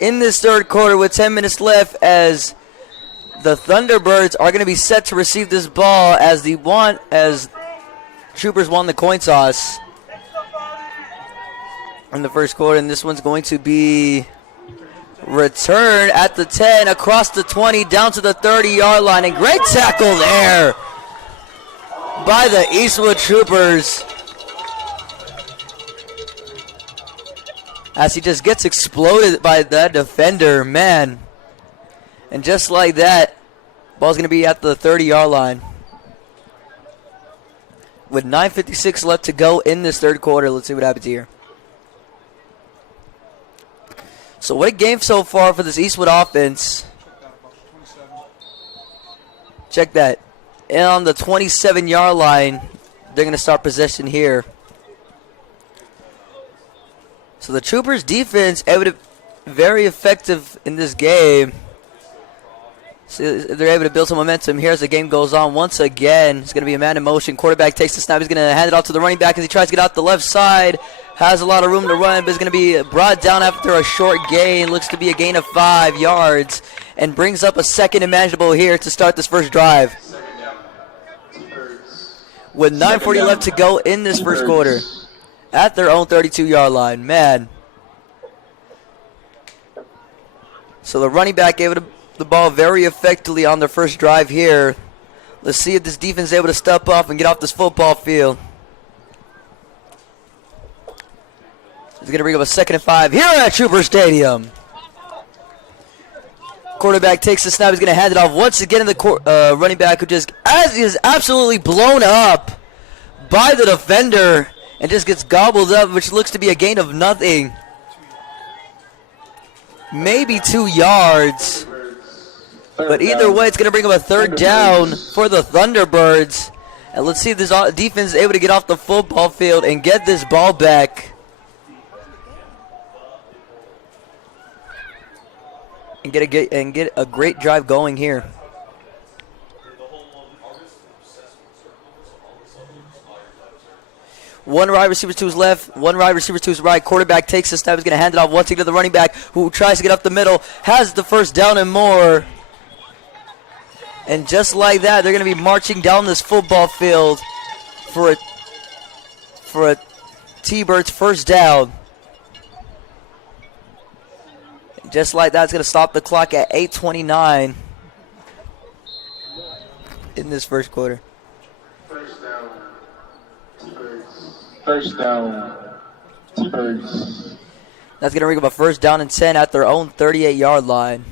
in this third quarter with 10 minutes left, as the Thunderbirds are going to be set to receive this ball as Troopers won the coin toss in the first quarter, and this one's going to be returned at the 10, across the 20, down to the 30-yard line, and great tackle there by the Eastwood Troopers as he just gets exploded by that defender, man. And just like that, ball's going to be at the 30-yard line. With 9:56 left to go in this third quarter, let's see what happens here. So what a game so far for this Eastwood offense. Check that. And on the 27-yard line, they're going to start possession here. So the Troopers' defense very effective in this game. So they're able to build some momentum here as the game goes on. Once again, it's going to be a man in motion. Quarterback takes the snap. He's going to hand it off to the running back as he tries to get out the left side. Has a lot of room to run, but is going to be brought down after a short gain. Looks to be a gain of 5 yards and brings up a second and manageable here to start this first drive. With 9:40 left to go in this first quarter at their own 32-yard line. Man. So the running back gave it the ball very effectively on their first drive here. Let's see if this defense is able to step up and get off this football field. He's going to bring up a 2nd and 5 here at Trooper Stadium. Quarterback takes the snap. He's going to hand it off once again to the running back, who just is absolutely blown up by the defender and just gets gobbled up, which looks to be a gain of nothing. Maybe 2 yards. But either way, it's going to bring up a 3rd down for the Thunderbirds. And let's see if this defense is able to get off the football field and get this ball back. And get a great drive going here. One wide receiver to his left, one wide receiver to his right. Quarterback takes the snap. He's going to hand it off once again to the running back, who tries to get up the middle, has the first down and more. And just like that, they're going to be marching down this football field for a T-Birds first down. Just like that, it's going to stop the clock at 8:29 in this first quarter. First down. T-Birds. That's going to bring up a 1st down and 10 at their own 38-yard line.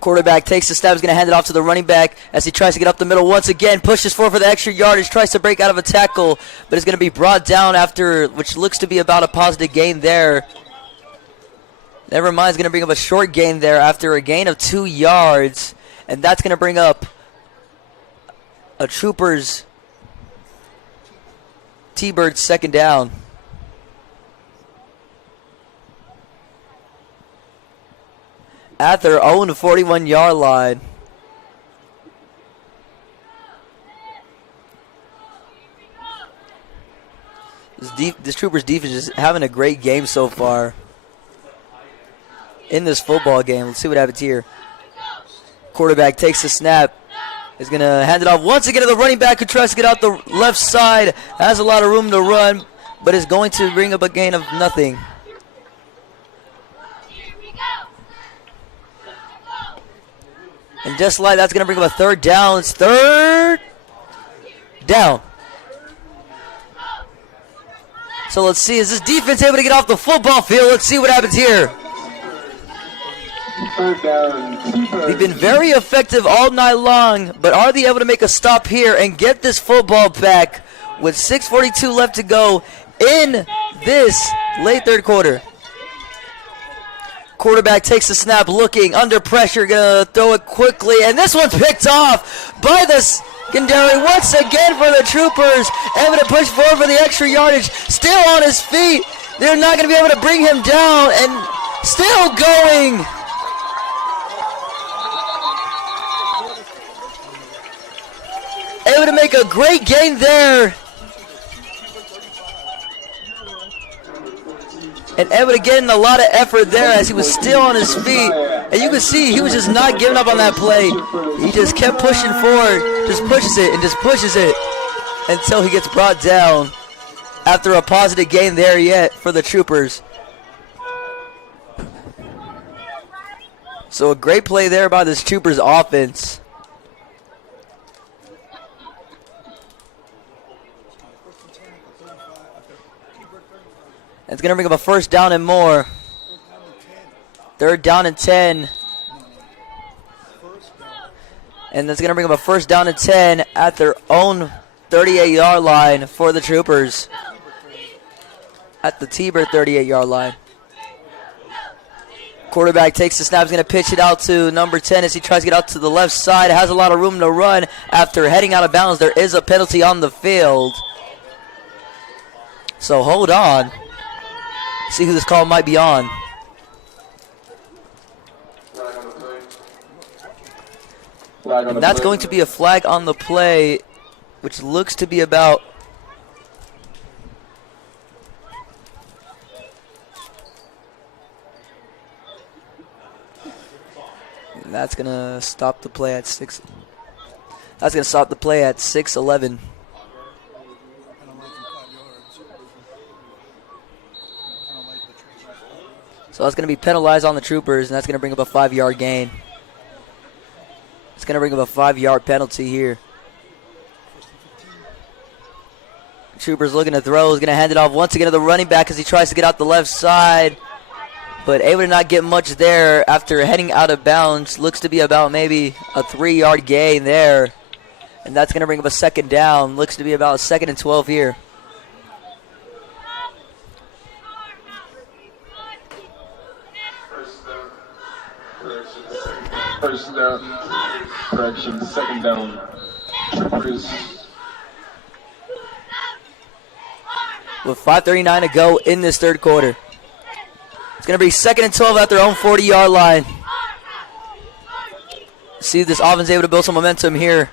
Quarterback takes the snap. He's going to hand it off to the running back as he tries to get up the middle once again. Pushes forward for the extra yardage. Tries to break out of a tackle, but is going to be brought down after, which looks to be about a positive gain there. Never mind, it's going to bring up a short gain there after a gain of 2 yards. And that's going to bring up a Troopers T-Birds 2nd down. At their own 41-yard line. This Troopers defense is having a great game so far in this football game. Let's see what happens here. Quarterback takes the snap. Is going to hand it off once again to the running back, who tries to get out the left side. Has a lot of room to run, but is going to bring up a gain of nothing. And just like that's going to bring up a 3rd down. It's 3rd down. So let's see, is this defense able to get off the football field? Let's see what happens here. 3rd down. They've been very effective all night long, but are they able to make a stop here and get this football back with 6:42 left to go in this late third quarter? Quarterback takes the snap, looking under pressure, gonna throw it quickly, and this one's picked off by the secondary once again for the Troopers. Able to push forward for the extra yardage, still on his feet. They're not gonna be able to bring him down, and still going. make a great gain there. And able to get in a lot of effort there as he was still on his feet. And you can see he was just not giving up on that play. He just kept pushing forward, just pushes it and just pushes it until he gets brought down after a positive gain there yet for the Troopers. So a great play there by this Troopers offense. It's going to bring up a first down and more. 3rd down and 10. And that's going to bring up a first down and 10 at their own 38-yard line for the Troopers. At the T-Bird 38-yard line. Quarterback takes the snap. He's going to pitch it out to number 10 as he tries to get out to the left side. Has a lot of room to run after heading out of bounds. There is a penalty on the field. So hold on. See who this call might be on. And that's going to be a flag on the play, which looks to be about and that's going to stop the play at 6. That's going to stop the play at 6:11. So that's going to be penalized on the Troopers, and that's going to bring up a 5-yard gain. It's going to bring up a 5-yard penalty here. Troopers looking to throw. Is going to hand it off once again to the running back as he tries to get out the left side. But able to not get much there after heading out of bounds. Looks to be about maybe a 3-yard gain there. And that's going to bring up a 2nd down. Looks to be about a 2nd and 12 here. First down, correction, 2nd down. Troopers. With 5:39 to go in this 3rd quarter. It's going to be 2nd and 12 at their own 40-yard line. See if this offense is able to build some momentum here.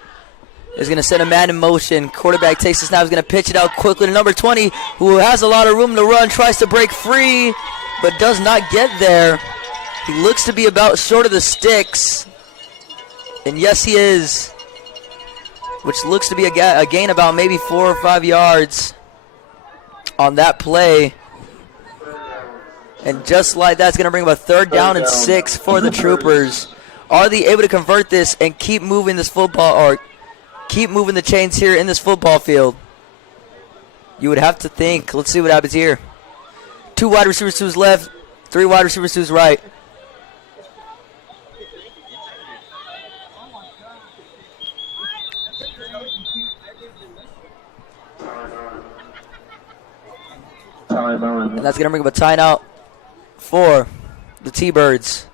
Is going to send a man in motion. Quarterback takes the snap. Is going to pitch it out quickly to number 20, who has a lot of room to run. Tries to break free, but does not get there. He looks to be about short of the sticks. And yes, he is. Which looks to be a gain about maybe 4 or 5 yards on that play. And just like that, it's going to bring up a 3rd down and 6 for the Troopers. Are they able to convert this and keep moving this football, or keep moving the chains here in this football field? You would have to think. Let's see what happens here. 2 wide receivers to his left, 3 wide receivers to his right. And that's going to bring up a timeout for the T-Birds.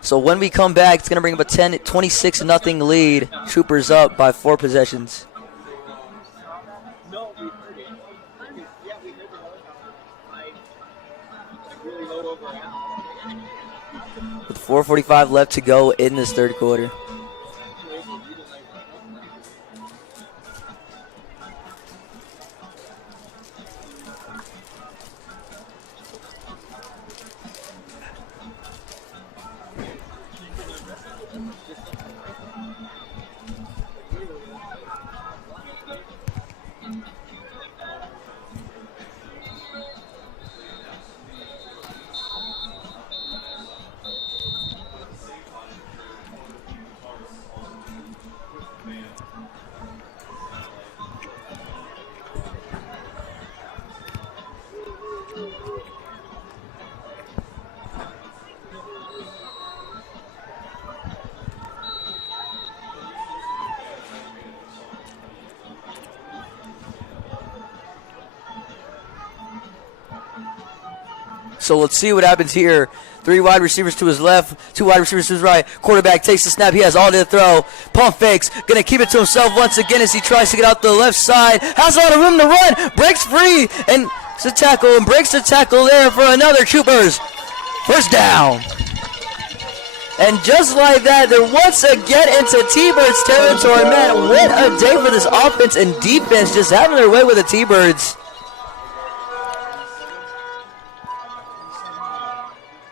So when we come back, it's going to bring up a 26-0 lead. Troopers up by 4 possessions. With 4:45 left to go in this 3rd quarter. So let's see what happens here. 3 wide receivers to his left, 2 wide receivers to his right. Quarterback takes the snap. He has all to throw. Pump fakes. Going to keep it to himself once again as he tries to get out the left side. Has a lot of room to run. Breaks free and it's a tackle and breaks the tackle there for another Troopers. First down. And just like that, they're once again into T-Birds territory. Man, what a day for this offense and defense, just having their way with the T-Birds.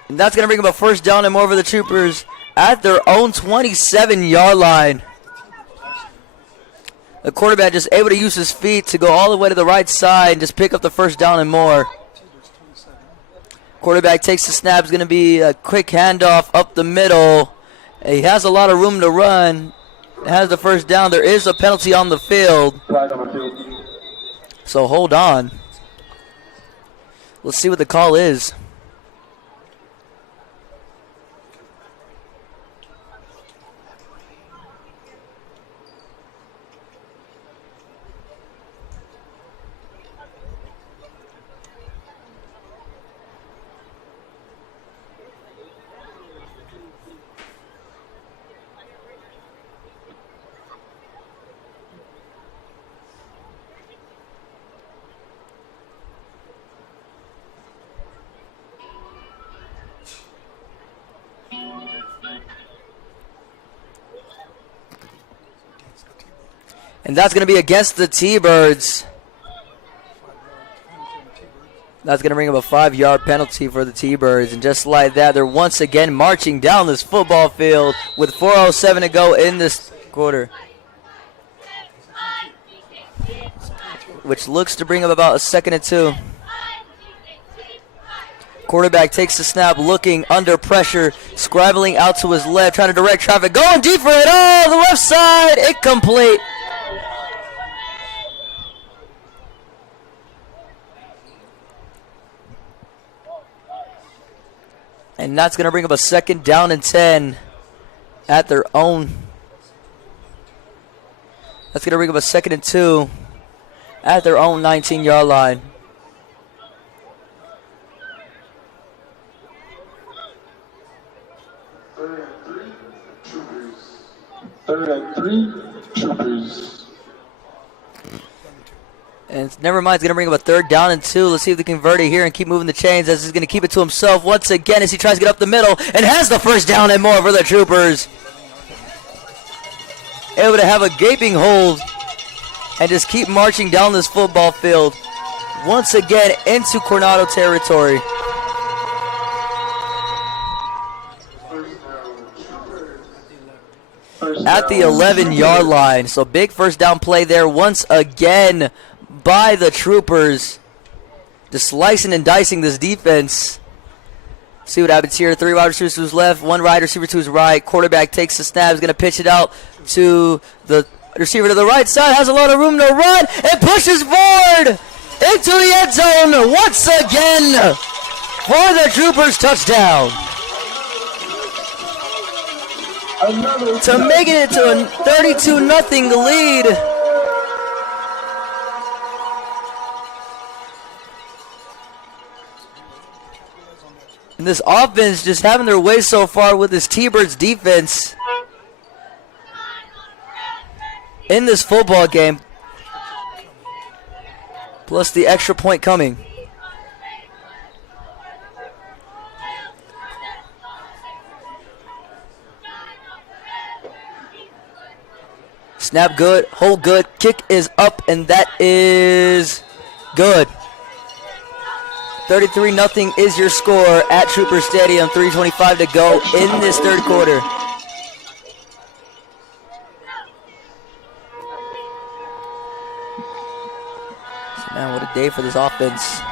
And that's going to bring up a first down and more for the Troopers at their own 27-yard line. The quarterback just able to use his feet to go all the way to the right side and just pick up the first down and more. Quarterback takes the snap. It's going to be a quick handoff up the middle. He has a lot of room to run. Has the first down. There is a penalty on the field. So hold on. Let's see what the call is. And that's going to be against the T-Birds. That's going to bring up a 5-yard penalty for the T-Birds. And just like that, they're once again marching down this football field with 4:07 to go in this quarter. Which looks to bring up about a 2nd and 2. Quarterback takes the snap, looking under pressure, scribbling out to his left, trying to direct traffic, going deep for it. Oh, the left side, incomplete. And that's going to bring up a 2nd down and 10 at their own. That's going to bring up a 2nd and 2 at their own 19-yard line. Third and three, Troopers. And never mind, it's going to bring up a 3rd down and 2. Let's see if they convert it here and keep moving the chains as he's going to keep it to himself once again as he tries to get up the middle and has the first down and more for the Troopers. Able to have a gaping hold and just keep marching down this football field once again into Coronado territory. At the 11-yard line. So big first down play there once again by the Troopers. Just slicing and dicing this defense. See what happens here. 3 wide receivers to his left, 1 wide receiver to his right. Quarterback takes the snap. He's going to pitch it out to the receiver to the right side. Has a lot of room to run and pushes forward into the end zone once again for the Troopers touchdown. To make it to a 32-0 lead. And this offense just having their way so far with this T-Birds defense in this football game. Plus the extra point coming. Snap good, hold good, kick is up, and that is good. 33-0 is your score at Trooper Stadium. 3:25 to go in this 3rd quarter. So, man, what a day for this offense.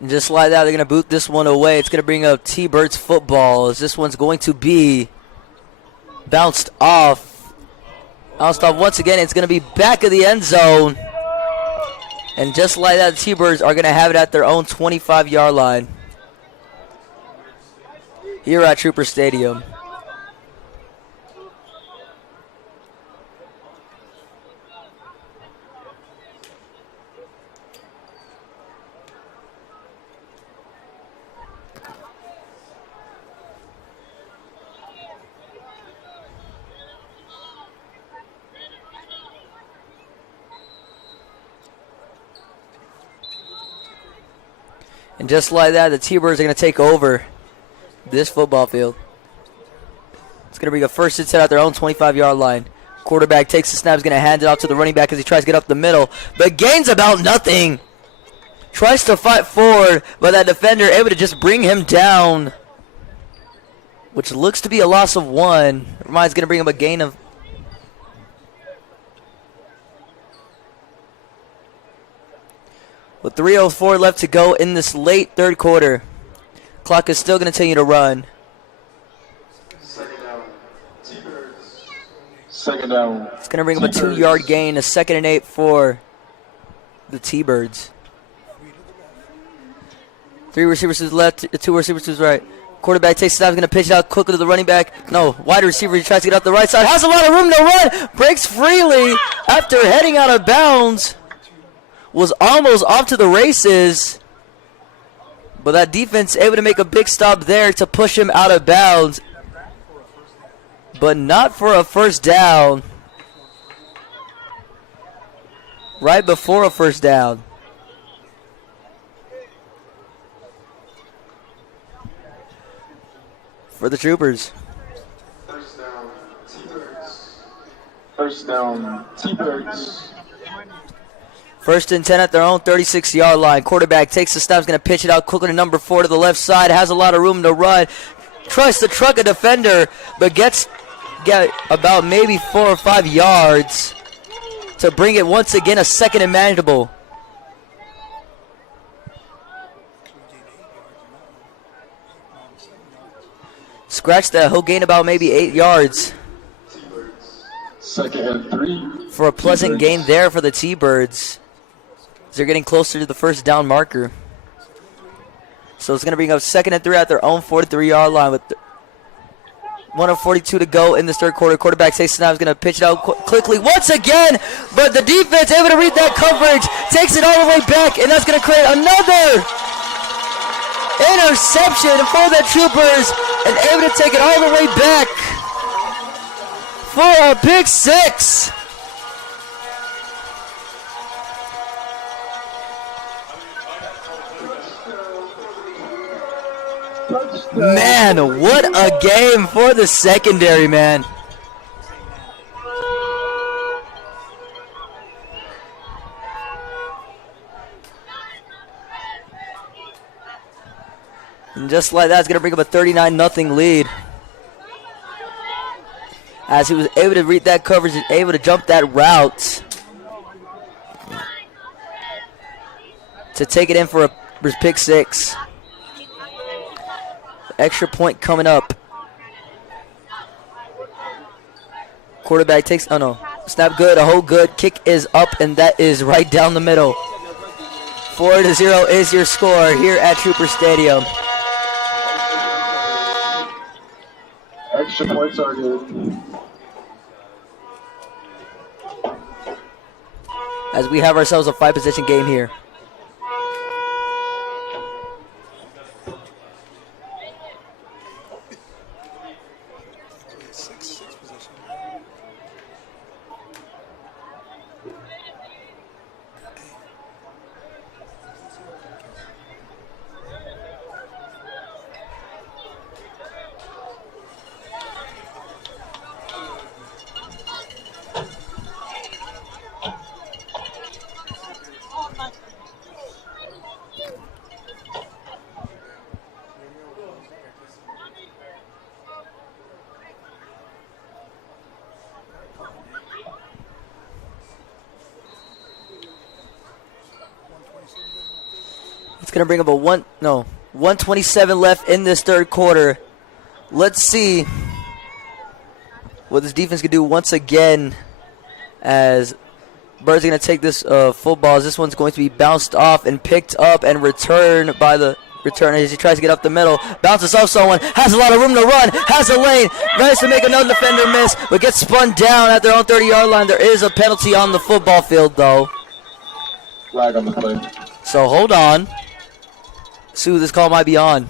And just like that, they're going to boot this one away. It's going to bring up T-Birds football as this one's going to be bounced off. Bounced off once again. It's going to be back of the end zone. And just like that, the T-Birds are going to have it at their own 25-yard line here at Trooper Stadium. And just like that, the T-Birds are going to take over this football field. It's going to bring a first and 10 at their own 25-yard line. Quarterback takes the snap, is going to hand it off to the running back as he tries to get up the middle, but gains about nothing. Tries to fight forward, but that defender able to just bring him down, which looks to be a loss of 1. Reminds going to bring him a gain of. With 3:04 left to go in this late third quarter. Clock is still going to continue to run. Second down. It's going to bring up a 2-yard gain, a 2nd and 8 for the T-Birds. 3 receivers to the left, 2 receivers to his right. Quarterback takes the snap, going to pitch it out quickly to the running back. No, wide receiver, he tries to get out the right side. Has a lot of room to run. Breaks freely after heading out of bounds. Was almost off to the races. But that defense able to make a big stop there to push him out of bounds. But not for a first down. Right before a first down. For the Troopers. First down, T-Birds. First down, T-Birds. 1st and 10 at their own 36-yard line. Quarterback takes the snap, is going to pitch it out quickly to number 4 to the left side. Has a lot of room to run. Tries to truck a defender, but gets about maybe 4 or 5 yards to bring it once again a 2nd and manageable. Scratch that. He'll gain about maybe 8 yards. 2nd and 3. For a pleasant gain there for the T-Birds. They're getting closer to the first down marker. So it's going to bring up 2nd and 3 at their own 43-yard line with 1:42 to go in this third quarter. Quarterback takes the snap, is going to pitch it out quickly once again, but the defense able to read that coverage, takes it all the way back, and that's going to create another interception for the Troopers, and able to take it all the way back for a pick 6. Man, what a game for the secondary, man. And just like that, it's going to bring up a 39-0 lead. As he was able to read that coverage and able to jump that route to take it in for a pick 6. Extra point coming up. Quarterback takes, oh no, snap good, a hold good, kick is up, and that is right down the middle. 4-0 is your score here at Trooper Stadium. Extra points are good. As we have ourselves a 5-position game here. It's going to bring up 127 left in this third quarter. Let's see what this defense can do once again as Birds are going to take this football. As this one's going to be bounced off and picked up and returned by the returner as he tries to get up the middle. Bounces off someone. Has a lot of room to run. Has a lane. Managed to make another defender miss, but gets spun down at their own 30-yard line. There is a penalty on the football field, though. Flag on the play. So hold on. See who this call might be on.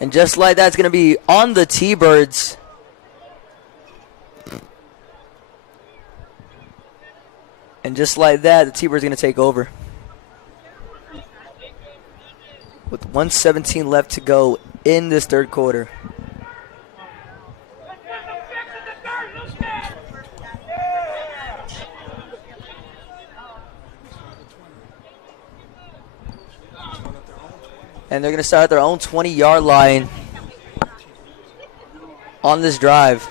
And just like that, it's going to be on the T-Birds. And just like that, the T-Birds are going to take over. With 1:17 left to go in this third quarter. And they're going to start at their own 20-yard line on this drive.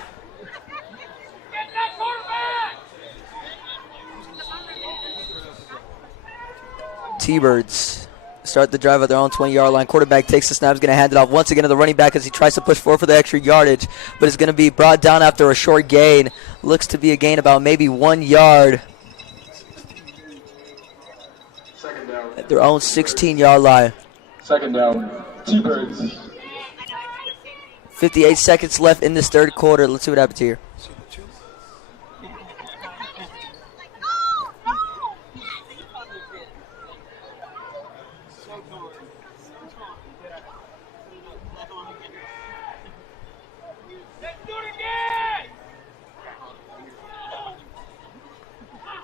T-Birds start the drive at their own 20-yard line. Quarterback takes the snap, is going to hand it off once again to the running back as he tries to push forward for the extra yardage, but it's going to be brought down after a short gain. Looks to be a gain about maybe 1 yard at their own 16-yard line. Second down, T-Birds. 58 seconds left in this third quarter. Let's see what happens here.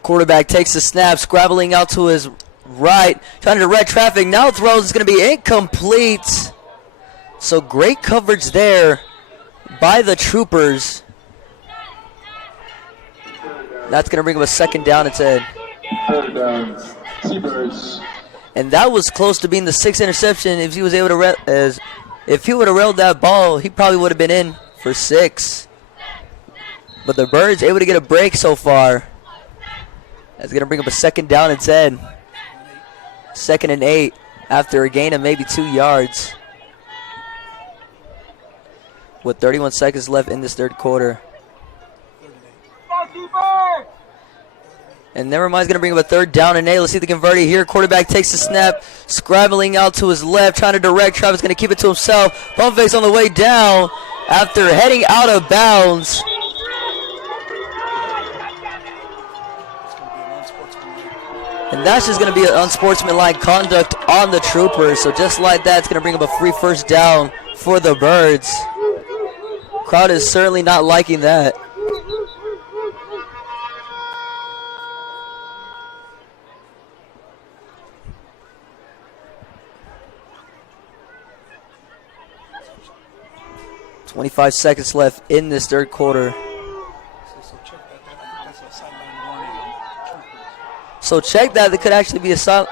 Quarterback takes the snap, scrabbling out to his right, trying to direct traffic. Now throws is going to be incomplete. So great coverage there by the Troopers. That's going to bring up a second down instead. Third down, T-Birds. And that was close to being the sixth interception. If he was able to, if he would have railed that ball, he probably would have been in for 6. But the Birds able to get a break so far. That's going to bring up a second down instead. 2nd and 8 after a gain of maybe 2 yards. With 31 seconds left in this third quarter. And never mind, it's going to bring up a 3rd down and 8. Let's see if they convert it here. Quarterback takes the snap, scrabbling out to his left, trying to direct. Travis going to keep it to himself. Pump fakes on the way down after heading out of bounds. And that's just going to be an unsportsmanlike conduct on the Troopers. So just like that, it's going to bring up a free 1st down for the Birds. Crowd is certainly not liking that. .25 seconds left in this third quarter. So check that. It could actually be a silent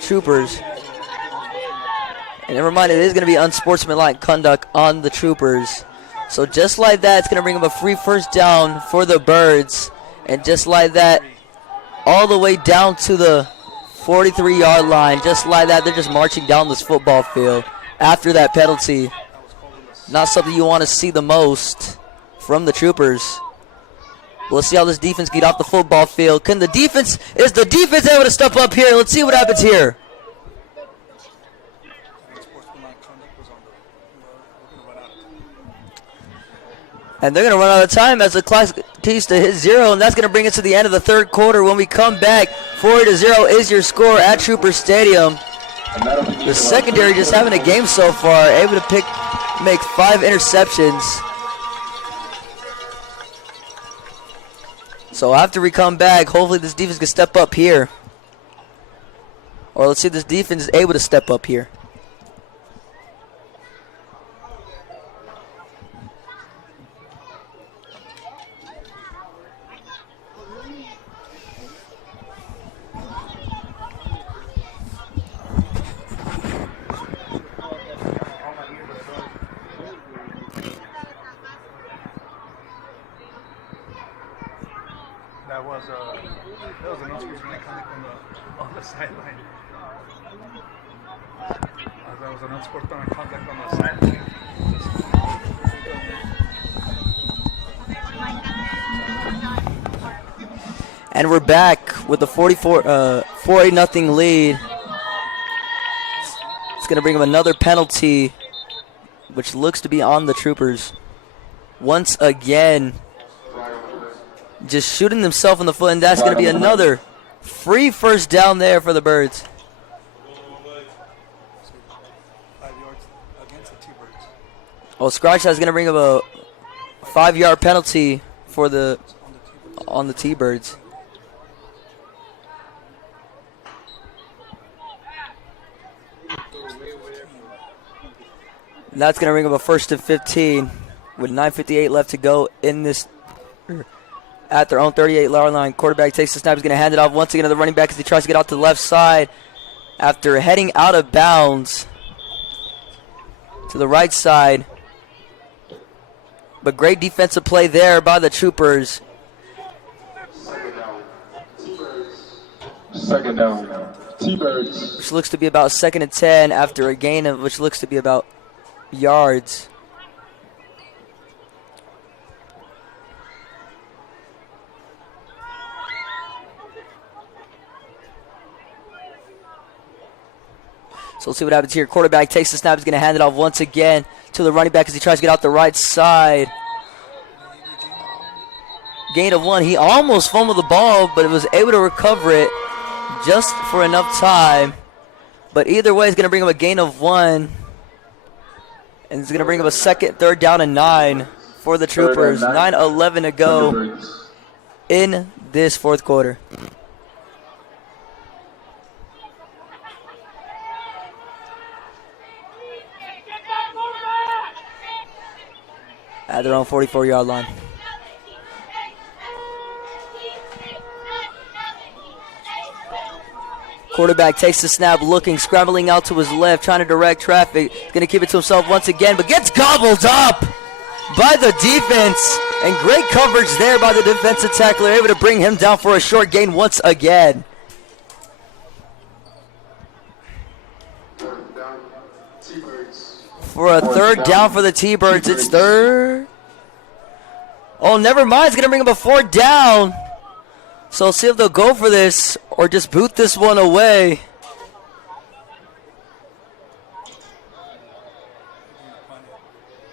Troopers. And never mind, it is going to be unsportsmanlike conduct on the Troopers. So just like that, it's going to bring up a free 1st down for the Birds. And just like that, all the way down to the 43-yard line. Just like that, they're just marching down this football field after that penalty. Not something you want to see the most from the Troopers. Let's see how this defense get off the football field. Is the defense able to step up here? Let's see what happens here. And they're going to run out of time as the clock continues to hit 0, and that's going to bring us to the end of the third quarter. When we come back, 4-0 is your score at Trooper Stadium. The secondary just having a game so far, able to make 5 interceptions. So after we come back, hopefully this defense can step up here. Or let's see if this defense is able to step up here. That was an unsportsmanlike conduct on the sideline. That was an unsportsmanlike conduct on the sideline. And we're back with the 4-8-0 lead. It's going to bring them another penalty, which looks to be on the Troopers. Once again, just shooting themselves in the foot, and that's going to be another free first down there for the Birds. 5 yards against the T-Birds. Well, Scratch is going to bring up a 5-yard penalty for on the T-Birds. And that's going to bring up a 1st and 15 with 9:58 left to go in this at their own 38-yard line. Quarterback takes the snap. He's going to hand it off once again to the running back as he tries to get out to the left side after heading out of bounds to the right side. But great defensive play there by the Troopers. Second down. T-Birds. Which looks to be about 2nd and 10 after a gain of which looks to be about yards. So let's see what happens here. Quarterback takes the snap. He's going to hand it off once again to the running back as he tries to get out the right side. Gain of 1. He almost fumbled the ball, but was able to recover it just for enough time. But either way, it's going to bring him a gain of 1. And it's going to bring him a 3rd down and 9 for the Troopers. 9:11 to go in this 4th quarter. At their own 44-yard line. Quarterback takes the snap, looking, scrambling out to his left, trying to direct traffic. He's going to keep it to himself once again, but gets gobbled up by the defense. And great coverage there by the defensive tackler, able to bring him down for a short gain once again. For a 3rd down for the T-Birds. It's 3rd. Oh, never mind. It's going to bring up a 4th down. So we'll see if they'll go for this or just boot this one away.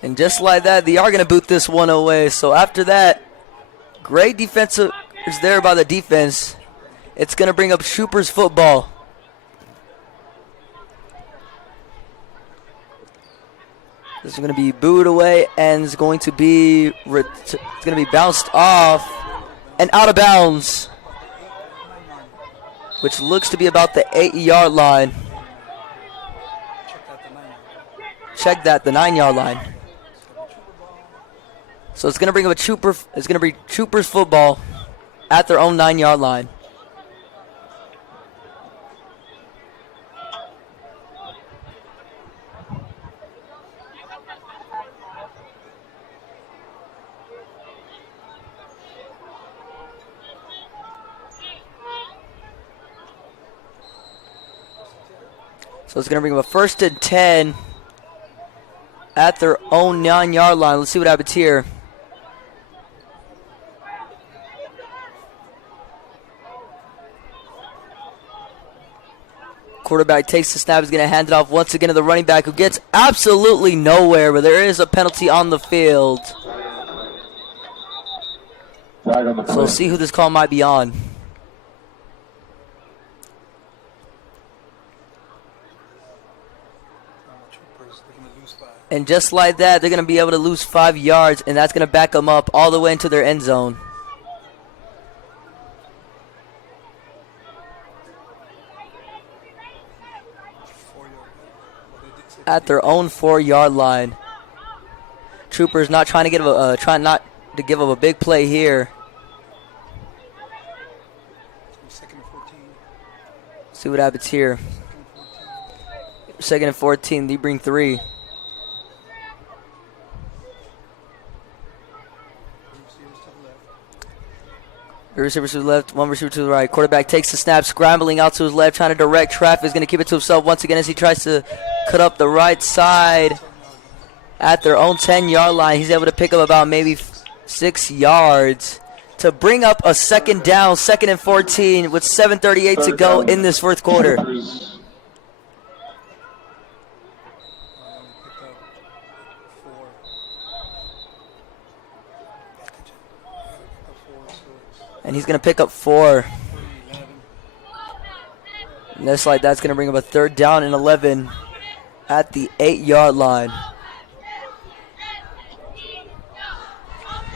And just like that, they are going to boot this one away. So after that, great defensive is there by the defense. It's going to bring up Troopers football. This is going to be booed away and it's going to be bounced off and out of bounds, which looks to be about the 8-yard line. Check that, the 9-yard line. So it's going to bring up a Trooper. It's going to be Troopers football at their own 9-yard line. So it's going to bring up a 1st and 10 at their own 9-yard line. Let's see what happens here. Quarterback takes the snap. He's going to hand it off once again to the running back who gets absolutely nowhere, but there is a penalty on the field. Right on the So we'll see who this call might be on. And just like that, they're going to be able to lose 5 yards, and that's going to back them up all the way into their end zone. At their own 4-yard line. Troopers not trying to give up a big play here. See what happens here. 2nd and 14. They bring 3. Three receivers to the left, one receiver to the right. Quarterback takes the snap, scrambling out to his left, trying to direct traffic. He's going to keep it to himself once again as he tries to cut up the right side at their own 10-yard line. He's able to pick up about maybe 6 yards to bring up a second down, 2nd and 14 with 7:38 to go in this fourth quarter. And he's going to pick up 4. And just like that's going to bring up a 3rd down and 11 at the 8-yard line.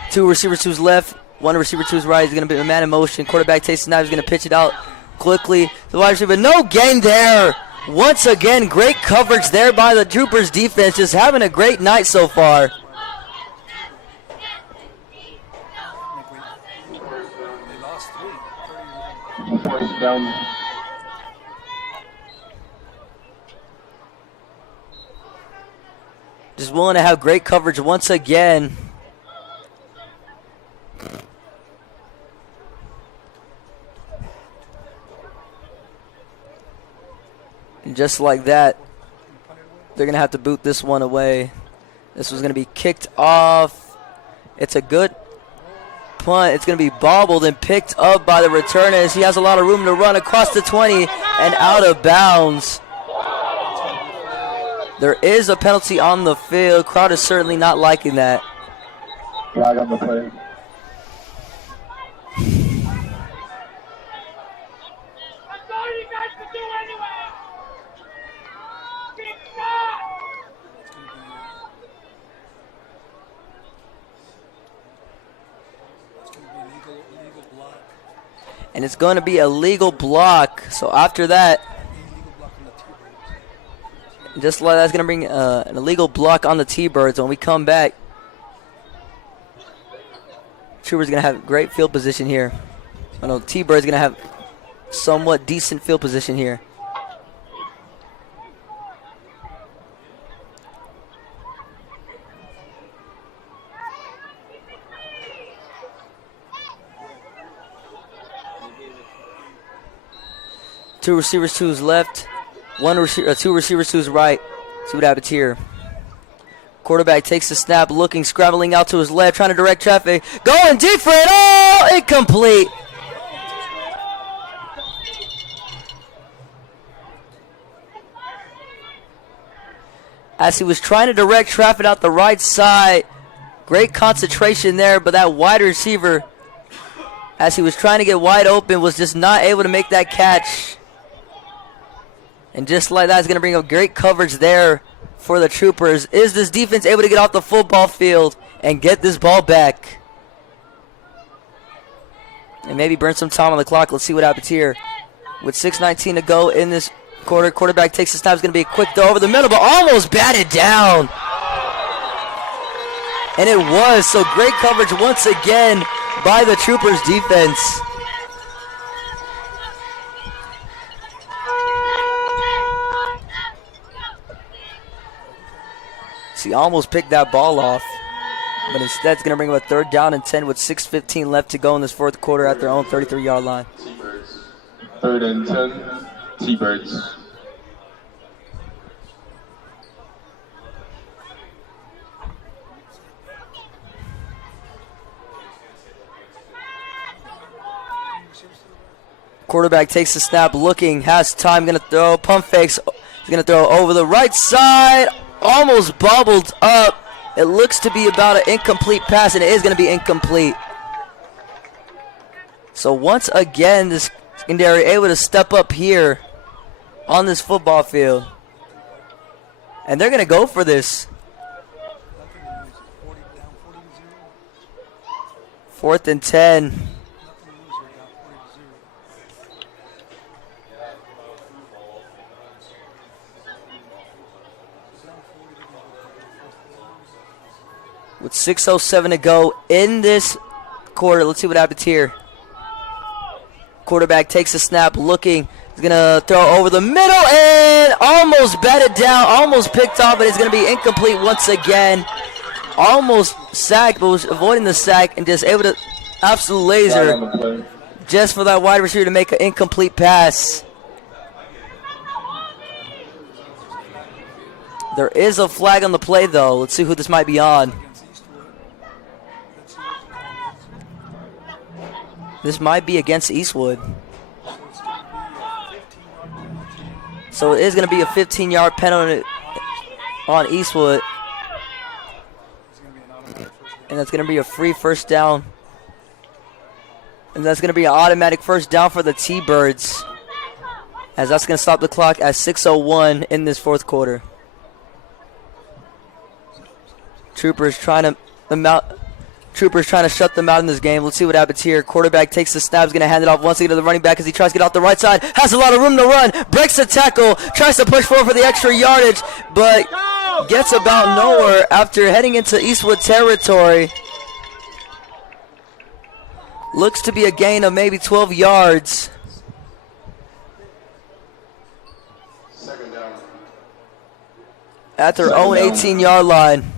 2 receivers to his left, 1 receiver to his right. He's going to be a man in motion. Quarterback takes the snap. He's going to pitch it out quickly. The wide receiver, no gain there. Once again, great coverage there by the Troopers defense. Just having a great night so far. Down. Just willing to have great coverage once again. And just like that, they're going to have to boot this one away. This was going to be kicked off. It's a good punt. It's going to be bobbled and picked up by the returner as he has a lot of room to run across the 20 and out of bounds. There is a penalty on the field. Crowd is certainly not liking that. Flag on the play. And it's going to be a legal block. So after that, just like that's going to bring an illegal block on the T-Birds. When we come back, Troopers going to have great field position here. I know T-Birds going to have somewhat decent field position here. Two receivers to his left, two receivers to his right. See what happens here. Quarterback takes the snap, looking, scrambling out to his left, trying to direct traffic. Going deep for it. Oh, incomplete. As he was trying to direct traffic out the right side, great concentration there, but that wide receiver, as he was trying to get wide open, was just not able to make that catch. And just like that, it's going to bring up great coverage there for the Troopers. Is this defense able to get off the football field and get this ball back? And maybe burn some time on the clock. Let's see what happens here. With 6:19 to go in this quarter, quarterback takes the snap. It's going to be a quick throw over the middle, but almost batted down. And it was. So great coverage once again by the Troopers defense. He almost picked that ball off, but instead it's going to bring him a 3rd down and 10 with 6:15 left to go in this fourth quarter at their own 33-yard line. T-Birds. 3rd and 10. T-Birds. Quarterback takes the snap, looking, has time, going to throw, pump fakes. He's going to throw over the right side. Almost bobbled up. It looks to be about an incomplete pass, and it is going to be incomplete. So once again, this secondary able to step up here on this football field. And they're going to go for this. 4th and 10. With 6:07 to go in this quarter. Let's see what happens here. Quarterback takes a snap, looking. He's going to throw over the middle and almost batted down, almost picked off, but it's going to be incomplete once again. Almost sacked, but was avoiding the sack and just able to Absolute Flag laser. on the play. Just for that wide receiver to make an incomplete pass. There is a flag on the play, though. Let's see who this might be on. This might be against Eastwood. So it is going to be a 15-yard penalty on Eastwood. And that's going to be a free first down. And that's going to be an automatic first down for the T-Birds, as that's going to stop the clock at 6:01 in this fourth quarter. Troopers trying to shut them out in this game. Let's see what happens here. Quarterback takes the snap, is going to hand it off once again to the running back as he tries to get off the right side. Has a lot of room to run. Breaks the tackle. Tries to push forward for the extra yardage, but gets about nowhere after heading into Eastwood territory. Looks to be a gain of maybe 12 yards. Second down. At their own 18-yard line.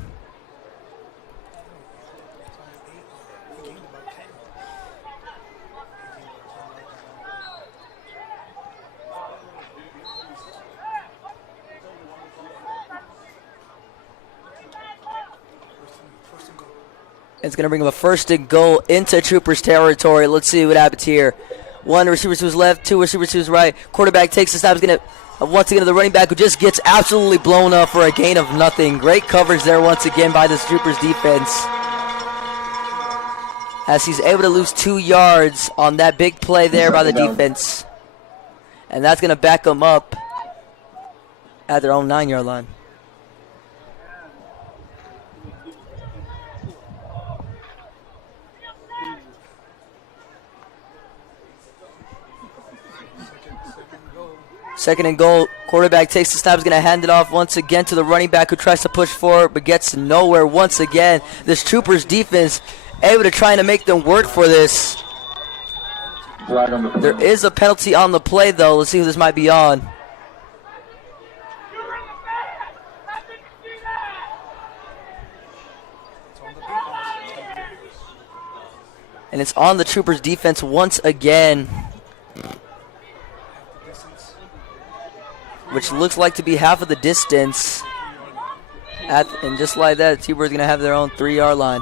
It's going to bring up a first and goal into Troopers territory. Let's see what happens here. One receiver to his left, two receivers to his right. Quarterback takes the snap. He's going to once again to the running back, who just gets absolutely blown up for a gain of nothing. Great coverage there once again by this Troopers defense, as he's able to lose 2 yards on that big play there by the defense. And that's going to back them up at their own 9-yard line. Second and goal. Quarterback takes the snap. Is going to hand it off once again to the running back, who tries to push forward but gets nowhere once again. This Troopers defense able to try to make them work for this. Flag on the play. There is a penalty on the play, though. Let's see who this might be on. And it's on the Troopers defense once again, which looks like to be half of the distance. And just like that, T-Birds going to have their own 3-yard line.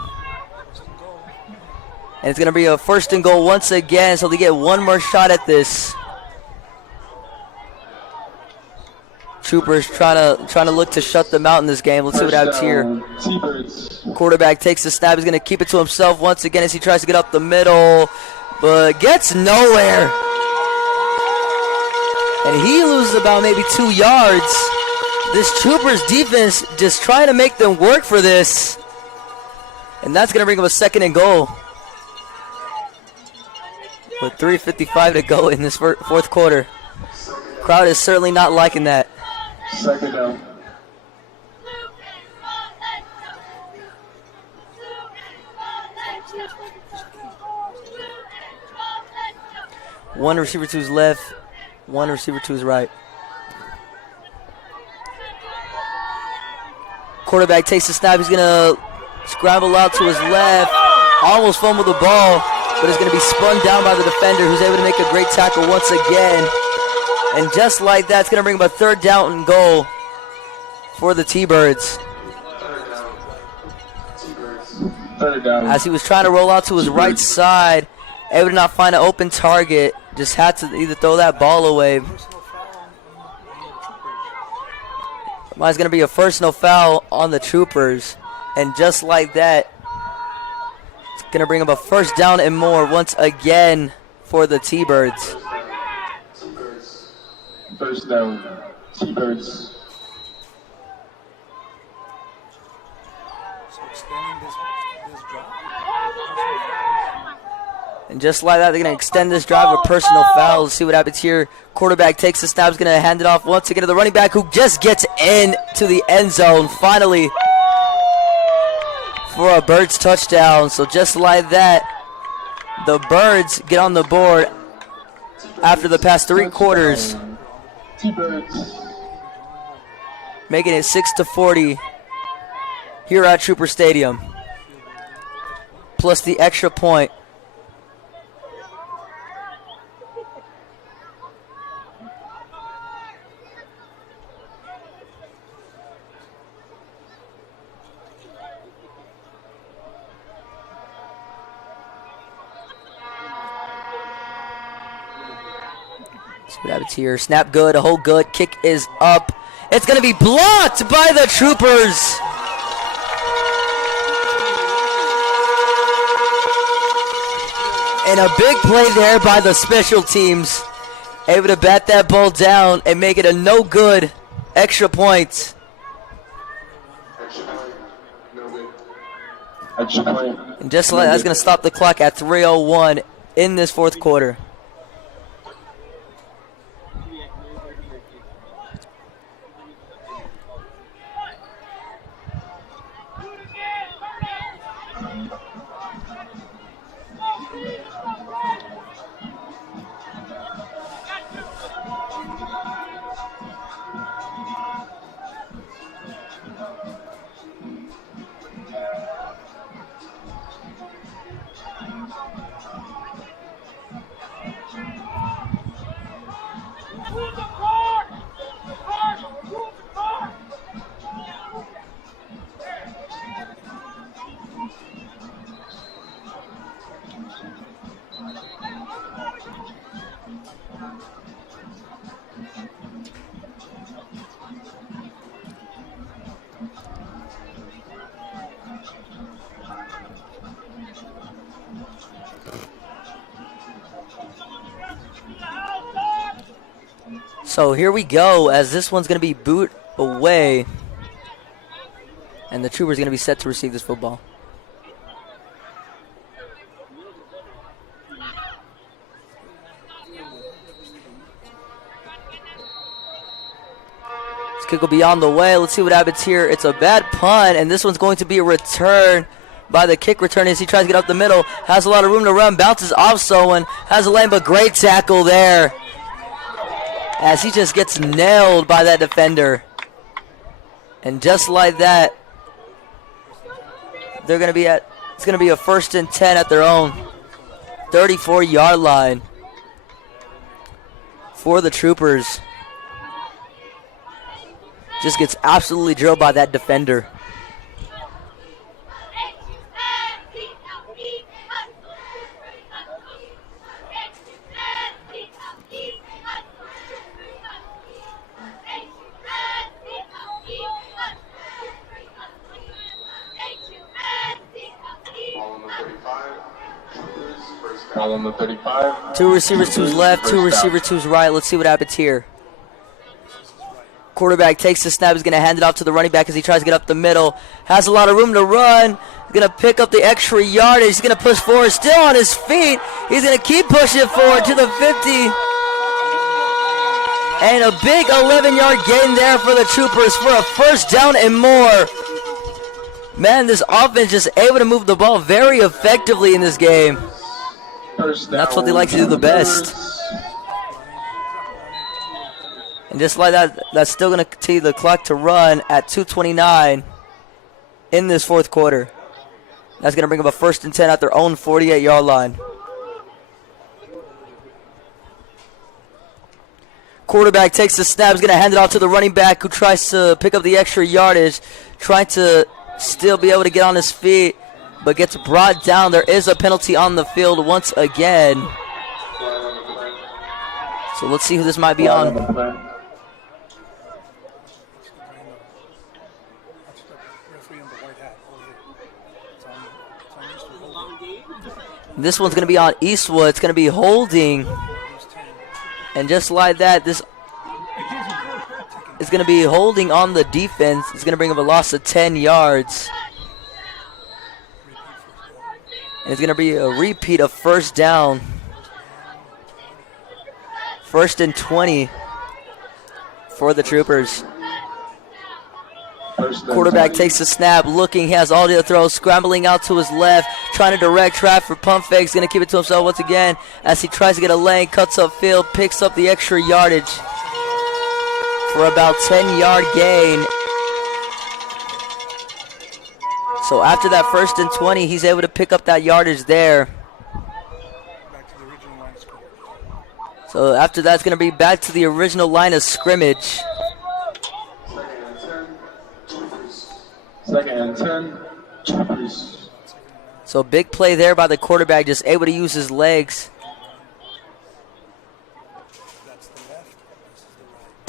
And it's going to be a first and goal once again, so they get one more shot at this. Troopers trying to look to shut them out in this game. Let's see what happens here. T-Birds. Quarterback takes the snap. He's going to keep it to himself once again as he tries to get up the middle, but gets nowhere. And he loses about maybe 2 yards. This Troopers defense just trying to make them work for this. And that's going to bring up a second and goal, with 3:55 to go in this fourth quarter. Crowd is certainly not liking that. Second down. One receiver to his left, one receiver to his right. Quarterback takes the snap. He's going to scramble out to his left. Almost fumbled the ball, but is going to be spun down by the defender, who's able to make a great tackle once again. And just like that, it's going to bring up a third down and goal for the T-Birds. Third down. As he was trying to roll out to his right side, able to not find an open target, just had to either throw that ball away. Mine's going to be a personal foul on the Troopers. And just like that, it's going to bring up a first down and more once again for the T-Birds. First down. T-Birds. So extending this drive. And just like that, they're going to extend this drive with personal fouls. Let's see what happens here. Quarterback takes the snap. He's going to hand it off once again to the running back, who just gets into the end zone finally for a Birds touchdown. So just like that, the Birds get on the board after the past 3 quarters, T-Birds. making it 6-40 here at Trooper Stadium, plus the extra point See what happens here. Snap good, a hold good, kick is up. It's going to be blocked by the Troopers. And a big play there by the special teams. Able to bat that ball down and make it a no good extra point. And just like that's going to stop the clock at 3:01 in this fourth quarter. So here we go, as this one's going to be boot away. And the Troopers are going to be set to receive this football. This kick will be on the way. Let's see what happens here. It's a bad punt, and this one's going to be a return by the kick return as he tries to get up the middle. Has a lot of room to run, bounces off someone, has a lane, but great tackle there, as he just gets nailed by that defender. And just like that, it's going to be a 1st and 10 at their own 34-yard line for the Troopers. Just gets absolutely drilled by that defender. Ball on the 35. Two receivers to his left, two receivers to his right. Let's see what happens here. Quarterback takes the snap. He's going to hand it off to the running back as he tries to get up the middle. Has a lot of room to run. He's going to pick up the extra yardage. He's going to push forward. Still on his feet. He's going to keep pushing forward to the 50. And a big 11-yard gain there for the Troopers for a 1st down and more. Man, this offense just able to move the ball very effectively in this game. That's what they like to do the best. And just like that, that's still going to continue the clock to run at 2:29 in this fourth quarter. That's going to bring up a 1st and 10 at their own 48-yard line. Quarterback takes the snap. He's going to hand it off to the running back who tries to pick up the extra yardage, trying to still be able to get on his feet, but gets brought down. There is a penalty on the field once again. So let's see who this might be on. This one's going to be on Eastwood. It's going to be holding. And just like that, this is going to be holding on the defense. It's going to bring up a loss of 10 yards. And it's going to be a repeat of 1st down. 1st and 20 for the Troopers. Quarterback takes the snap, looking, he has all the throws, scrambling out to his left, trying to direct traffic for pump fake. He's going to keep it to himself once again as he tries to get a lane, cuts upfield, picks up the extra yardage for about 10-yard gain. So after that 1st and 20, he's able to pick up that yardage there. So after that, it's going to be back to the original line of scrimmage. 2nd and 10. Troopers. So big play there by the quarterback, just able to use his legs.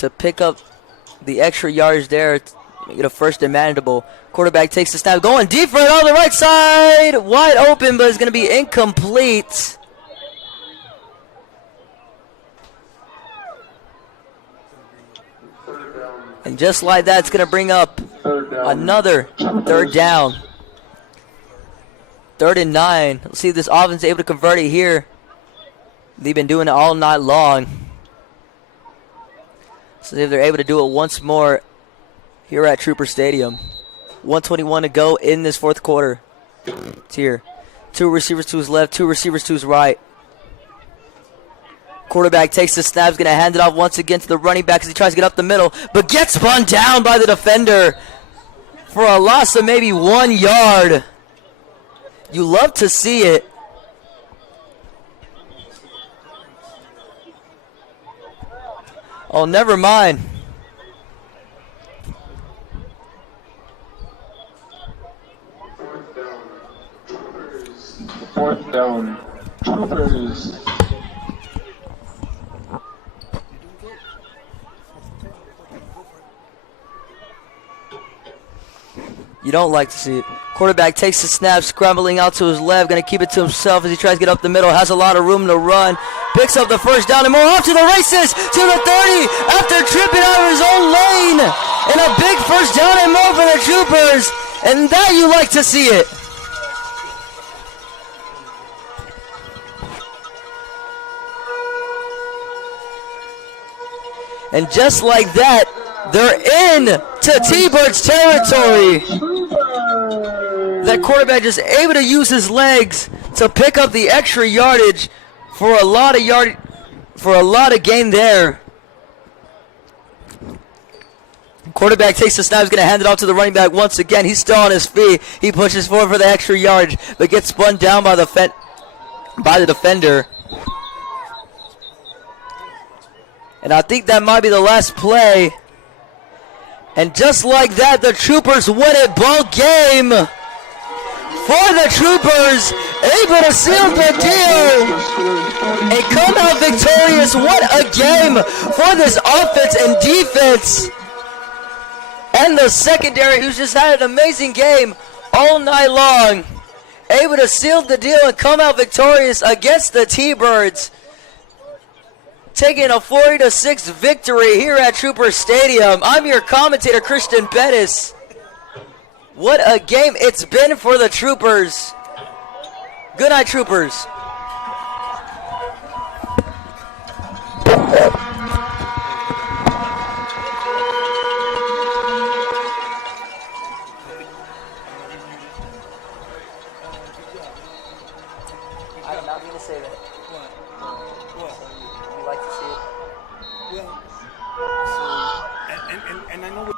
to pick up the extra yards there. Get a first and manageable. Quarterback takes the snap, going deep right on the right side, wide open, but it's going to be incomplete. And just like that, it's going to bring up another third down. 3rd and 9. Let's see if this offense is able to convert it here. They've been doing it all night long. So if they're able to do it once more here at Trooper Stadium. 1:21 to go in this fourth quarter. It's here. 2 receivers to his left, 2 receivers to his right. Quarterback takes the snap, going to hand it off once again to the running back as he tries to get up the middle, but gets spun down by the defender for a loss of maybe 1 yard. You love to see it. Oh, never mind. Fourth down. Troopers. You don't like to see it. Quarterback takes the snap, scrambling out to his left, going to keep it to himself as he tries to get up the middle, has a lot of room to run, picks up the first down, and more off to the races, to the 30, after tripping out of his own lane, and a big first down and more for the Troopers, and that you like to see it. And just like that, they're in to T-Birds territory. That quarterback just able to use his legs to pick up the extra yardage for a lot of gain there. Quarterback takes the snap, is going to hand it off to the running back once again. He's still on his feet. He pushes forward for the extra yardage, but gets spun down by the defender. And I think that might be the last play. And just like that, the Troopers win it. Ball game for the Troopers. Able to seal the deal and come out victorious. What a game for this offense and defense. And the secondary, who's just had an amazing game all night long. Able to seal the deal and come out victorious against the T-Birds. Taking a 40-6 victory here at Trooper Stadium. I'm your commentator, Christian Pettis. What a game it's been for the Troopers. Good night, Troopers. I'm not going to say that. Well, so, and I know.